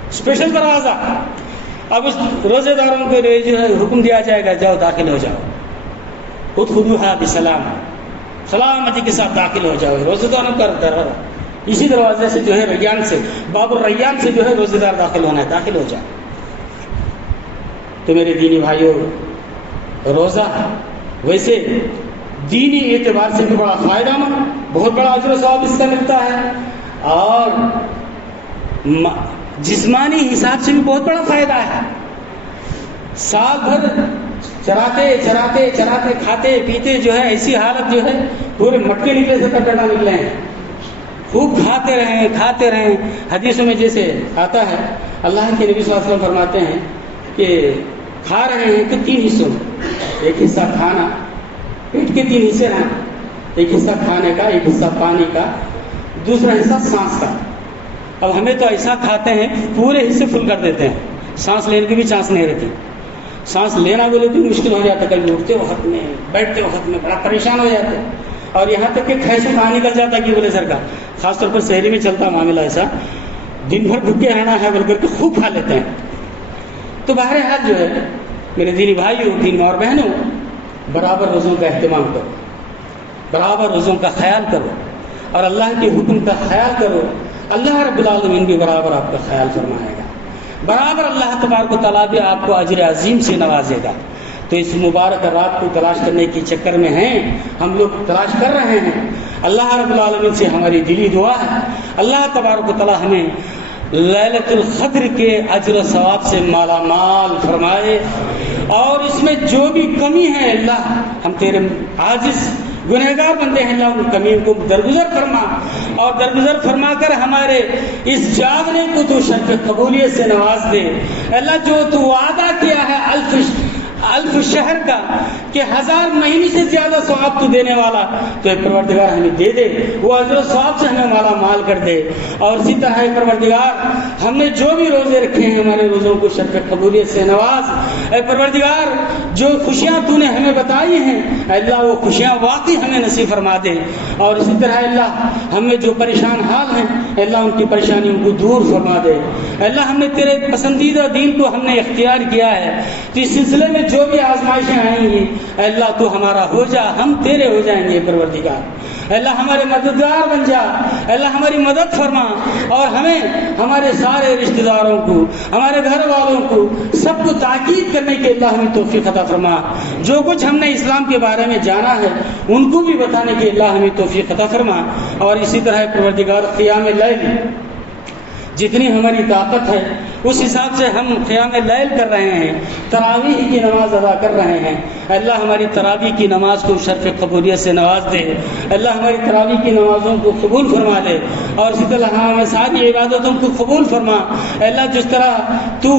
اسپیشل دروازہ۔ اب اس روزے داروں کو جو ہے حکم دیا جائے گا جاؤ داخل ہو جاؤ، ادخلوها بسلام، سلامتی کے ساتھ داخل ہو جاؤ۔ روزے داروں کا دروازہ اسی دروازے سے جو ہے ریان سے، باب الریان سے جو ہے روزے دار داخل ہونا ہے، داخل ہو جائے۔ تو میرے دینی بھائیوں، روزہ ویسے دینی اعتبار سے بھی بڑا فائدہ مند، بہت بڑا اجر و ثواب اس کا ملتا ہے، اور جسمانی حساب سے بھی بہت بڑا فائدہ ہے۔ سال بھر چراتے کھاتے پیتے جو ہے ایسی حالت جو ہے پورے مٹکے نکلے سے کٹڑا نکلے ہیں، خوب کھاتے رہیں۔ حدیثوں میں جیسے آتا ہے اللہ کے نبی صلی اللہ علیہ وسلم فرماتے ہیں کہ کھا رہے ہیں تو 3 حصوں میں، ایک حصہ کھانا، پیٹ کے 3 حصے ہیں، ایک حصہ کھانے کا، ایک حصہ پانی کا، دوسرا حصہ سانس کا۔ اب ہمیں تو ایسا کھاتے ہیں پورے حصے فل کر دیتے ہیں، سانس لینے کی بھی چانس نہیں رہتی، سانس لینا بولے تو مشکل ہو جاتا ہے، کبھی اٹھتے وقت میں بیٹھتے وقت میں بڑا پریشان ہو جاتے ہیں، اور یہاں تک کہ کھیسوں کہاں نکل جاتا ہے کہ بولے سر کا، خاص طور پر شہری میں چلتا معاملہ ایسا، دن بھر بھوکے رہنا ہے بول کر کے خوب کھا لیتے ہیں۔ تو بہرحال جو ہے میرے دینی بھائیوں، دین اور بہنوں، برابر روزوں کا اہتمام کرو، برابر روزوں کا خیال کرو، اور اللہ کے حکم کا خیال کرو، اللہ رب العالمین بھی برابر آپ کا خیال فرمائے گا، برابر اللہ تبارک و تعالیٰ بھی آپ کو اجر عظیم سے نوازے گا۔ تو اس مبارک رات کو تلاش کرنے کے چکر میں ہیں ہم لوگ، تلاش کر رہے ہیں۔ اللہ رب العالمین سے ہماری دلی دعا ہے اللہ تبارک و تعالیٰ ہمیں لیلۃ القدر کے اجر و ثواب سے مالا مال فرمائے، اور اس میں جو بھی کمی ہے اللہ، ہم تیرے عاجز گنہگار بندے ہیں، اللہ ان کمیوں کو درگزر فرما، اور درگزر فرما کر ہمارے اس جاگنے کو تو شرف قبولیت سے نواز دے۔ اللہ جو تو وعدہ کیا ہے الف شہر کا کہ 1000 مہینے سے زیادہ ثواب تو دینے والا، تو اے پروردگار ہمیں دے دے، وہ حضرت ثواب سے ہمیں مالا مال کر دے۔ اور اسی طرح اے پروردگار ہم نے جو بھی روزے رکھے ہیں ہمارے روزوں کو شرف قبولیت سے نواز۔ اے پروردگار جو خوشیاں تو نے ہمیں بتائی ہیں اللہ وہ خوشیاں واقعی ہمیں نصیب فرما دے۔ اور اسی طرح اللہ ہمیں جو پریشان حال ہیں اللہ ان کی پریشانیوں کو دور فرما دے۔ اللہ ہم نے تیرے پسندیدہ دین کو ہم نے اختیار کیا ہے، تو اس سلسلے میں جو بھی آزمائشیں آئیں گی اللہ تو ہمارا ہو جا، ہم تیرے ہو جائیں گے پروردگار۔ اللہ ہمارے مددگار بن جا، اللہ ہماری مدد فرما، اور ہمیں ہمارے سارے رشتہ داروں کو، ہمارے گھر والوں کو، سب کو تاکید کرنے کے اللہ ہمیں توفیق عطا فرما۔ جو کچھ ہم نے اسلام کے بارے میں جانا ہے ان کو بھی بتانے کے اللہ ہمیں توفیق عطا فرما۔ اور اسی طرح پروردگار قیام لیل جتنی ہماری طاقت ہے اس حساب سے ہم قیام لیل کر رہے ہیں، تراویح کی نماز ادا کر رہے ہیں، اللہ ہماری تراویح کی نماز کو شرف قبولیت سے نواز دے، اللہ ہماری تراویح کی نمازوں کو قبول فرما دے، اور اسی طرح ہمیں ساری عبادتوں کو قبول فرما۔ اللہ جس طرح تو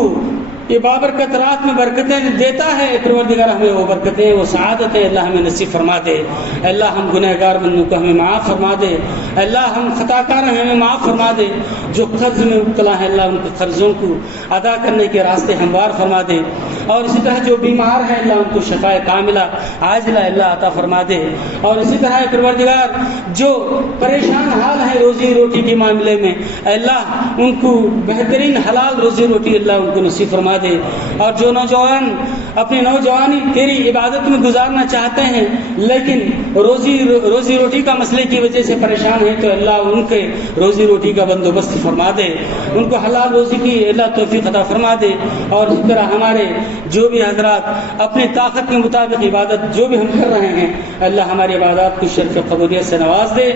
یہ بابرکت رات میں برکتیں دیتا ہے پروردگار ہمیں وہ برکتیں وہ سعادتیں اللہ ہمیں نصیب فرما دے۔ اللہ ہم گنہگار بندوں کو ہمیں معاف فرما دے، اللہ ہم خطا کار ہیں ہمیں معاف فرما دے، جو قرض میں مبتلا ہے اللہ ان کے قرضوں کو ادا کرنے کے راستے ہموار فرما دے، اور اسی طرح جو بیمار ہیں اللہ ان کو شفاء کاملہ عاجلہ اللہ عطا فرما دے، اور اسی طرح پروردگار جو پریشان حال ہے روزی روٹی کے معاملے میں اللہ ان کو بہترین حلال روزی روٹی اللہ ان کو نصیب فرما دے، اور جو نوجوان اپنی نوجوانی تیری عبادت میں گزارنا چاہتے ہیں لیکن روزی روٹی کا مسئلے کی وجہ سے پریشان ہیں تو اللہ ان کے روزی روٹی کا بندوبست فرما دے، ان کو حلال روزی کی اللہ توفیق عطا فرما دے، اور اسی طرح ہمارے جو بھی حضرات اپنی طاقت کے مطابق عبادت جو بھی ہم کر رہے ہیں اللہ ہماری عبادات کو شرف قبولیت سے نواز دے۔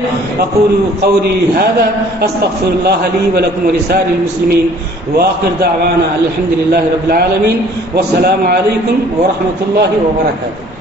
اقول قولی ھذا استغفر اللہ لی ولکم ولسائر المسلمین وآخر دعوانا الحمد للہ رب العالمین والسلام علیکم ورحمۃ اللہ وبرکاتہ۔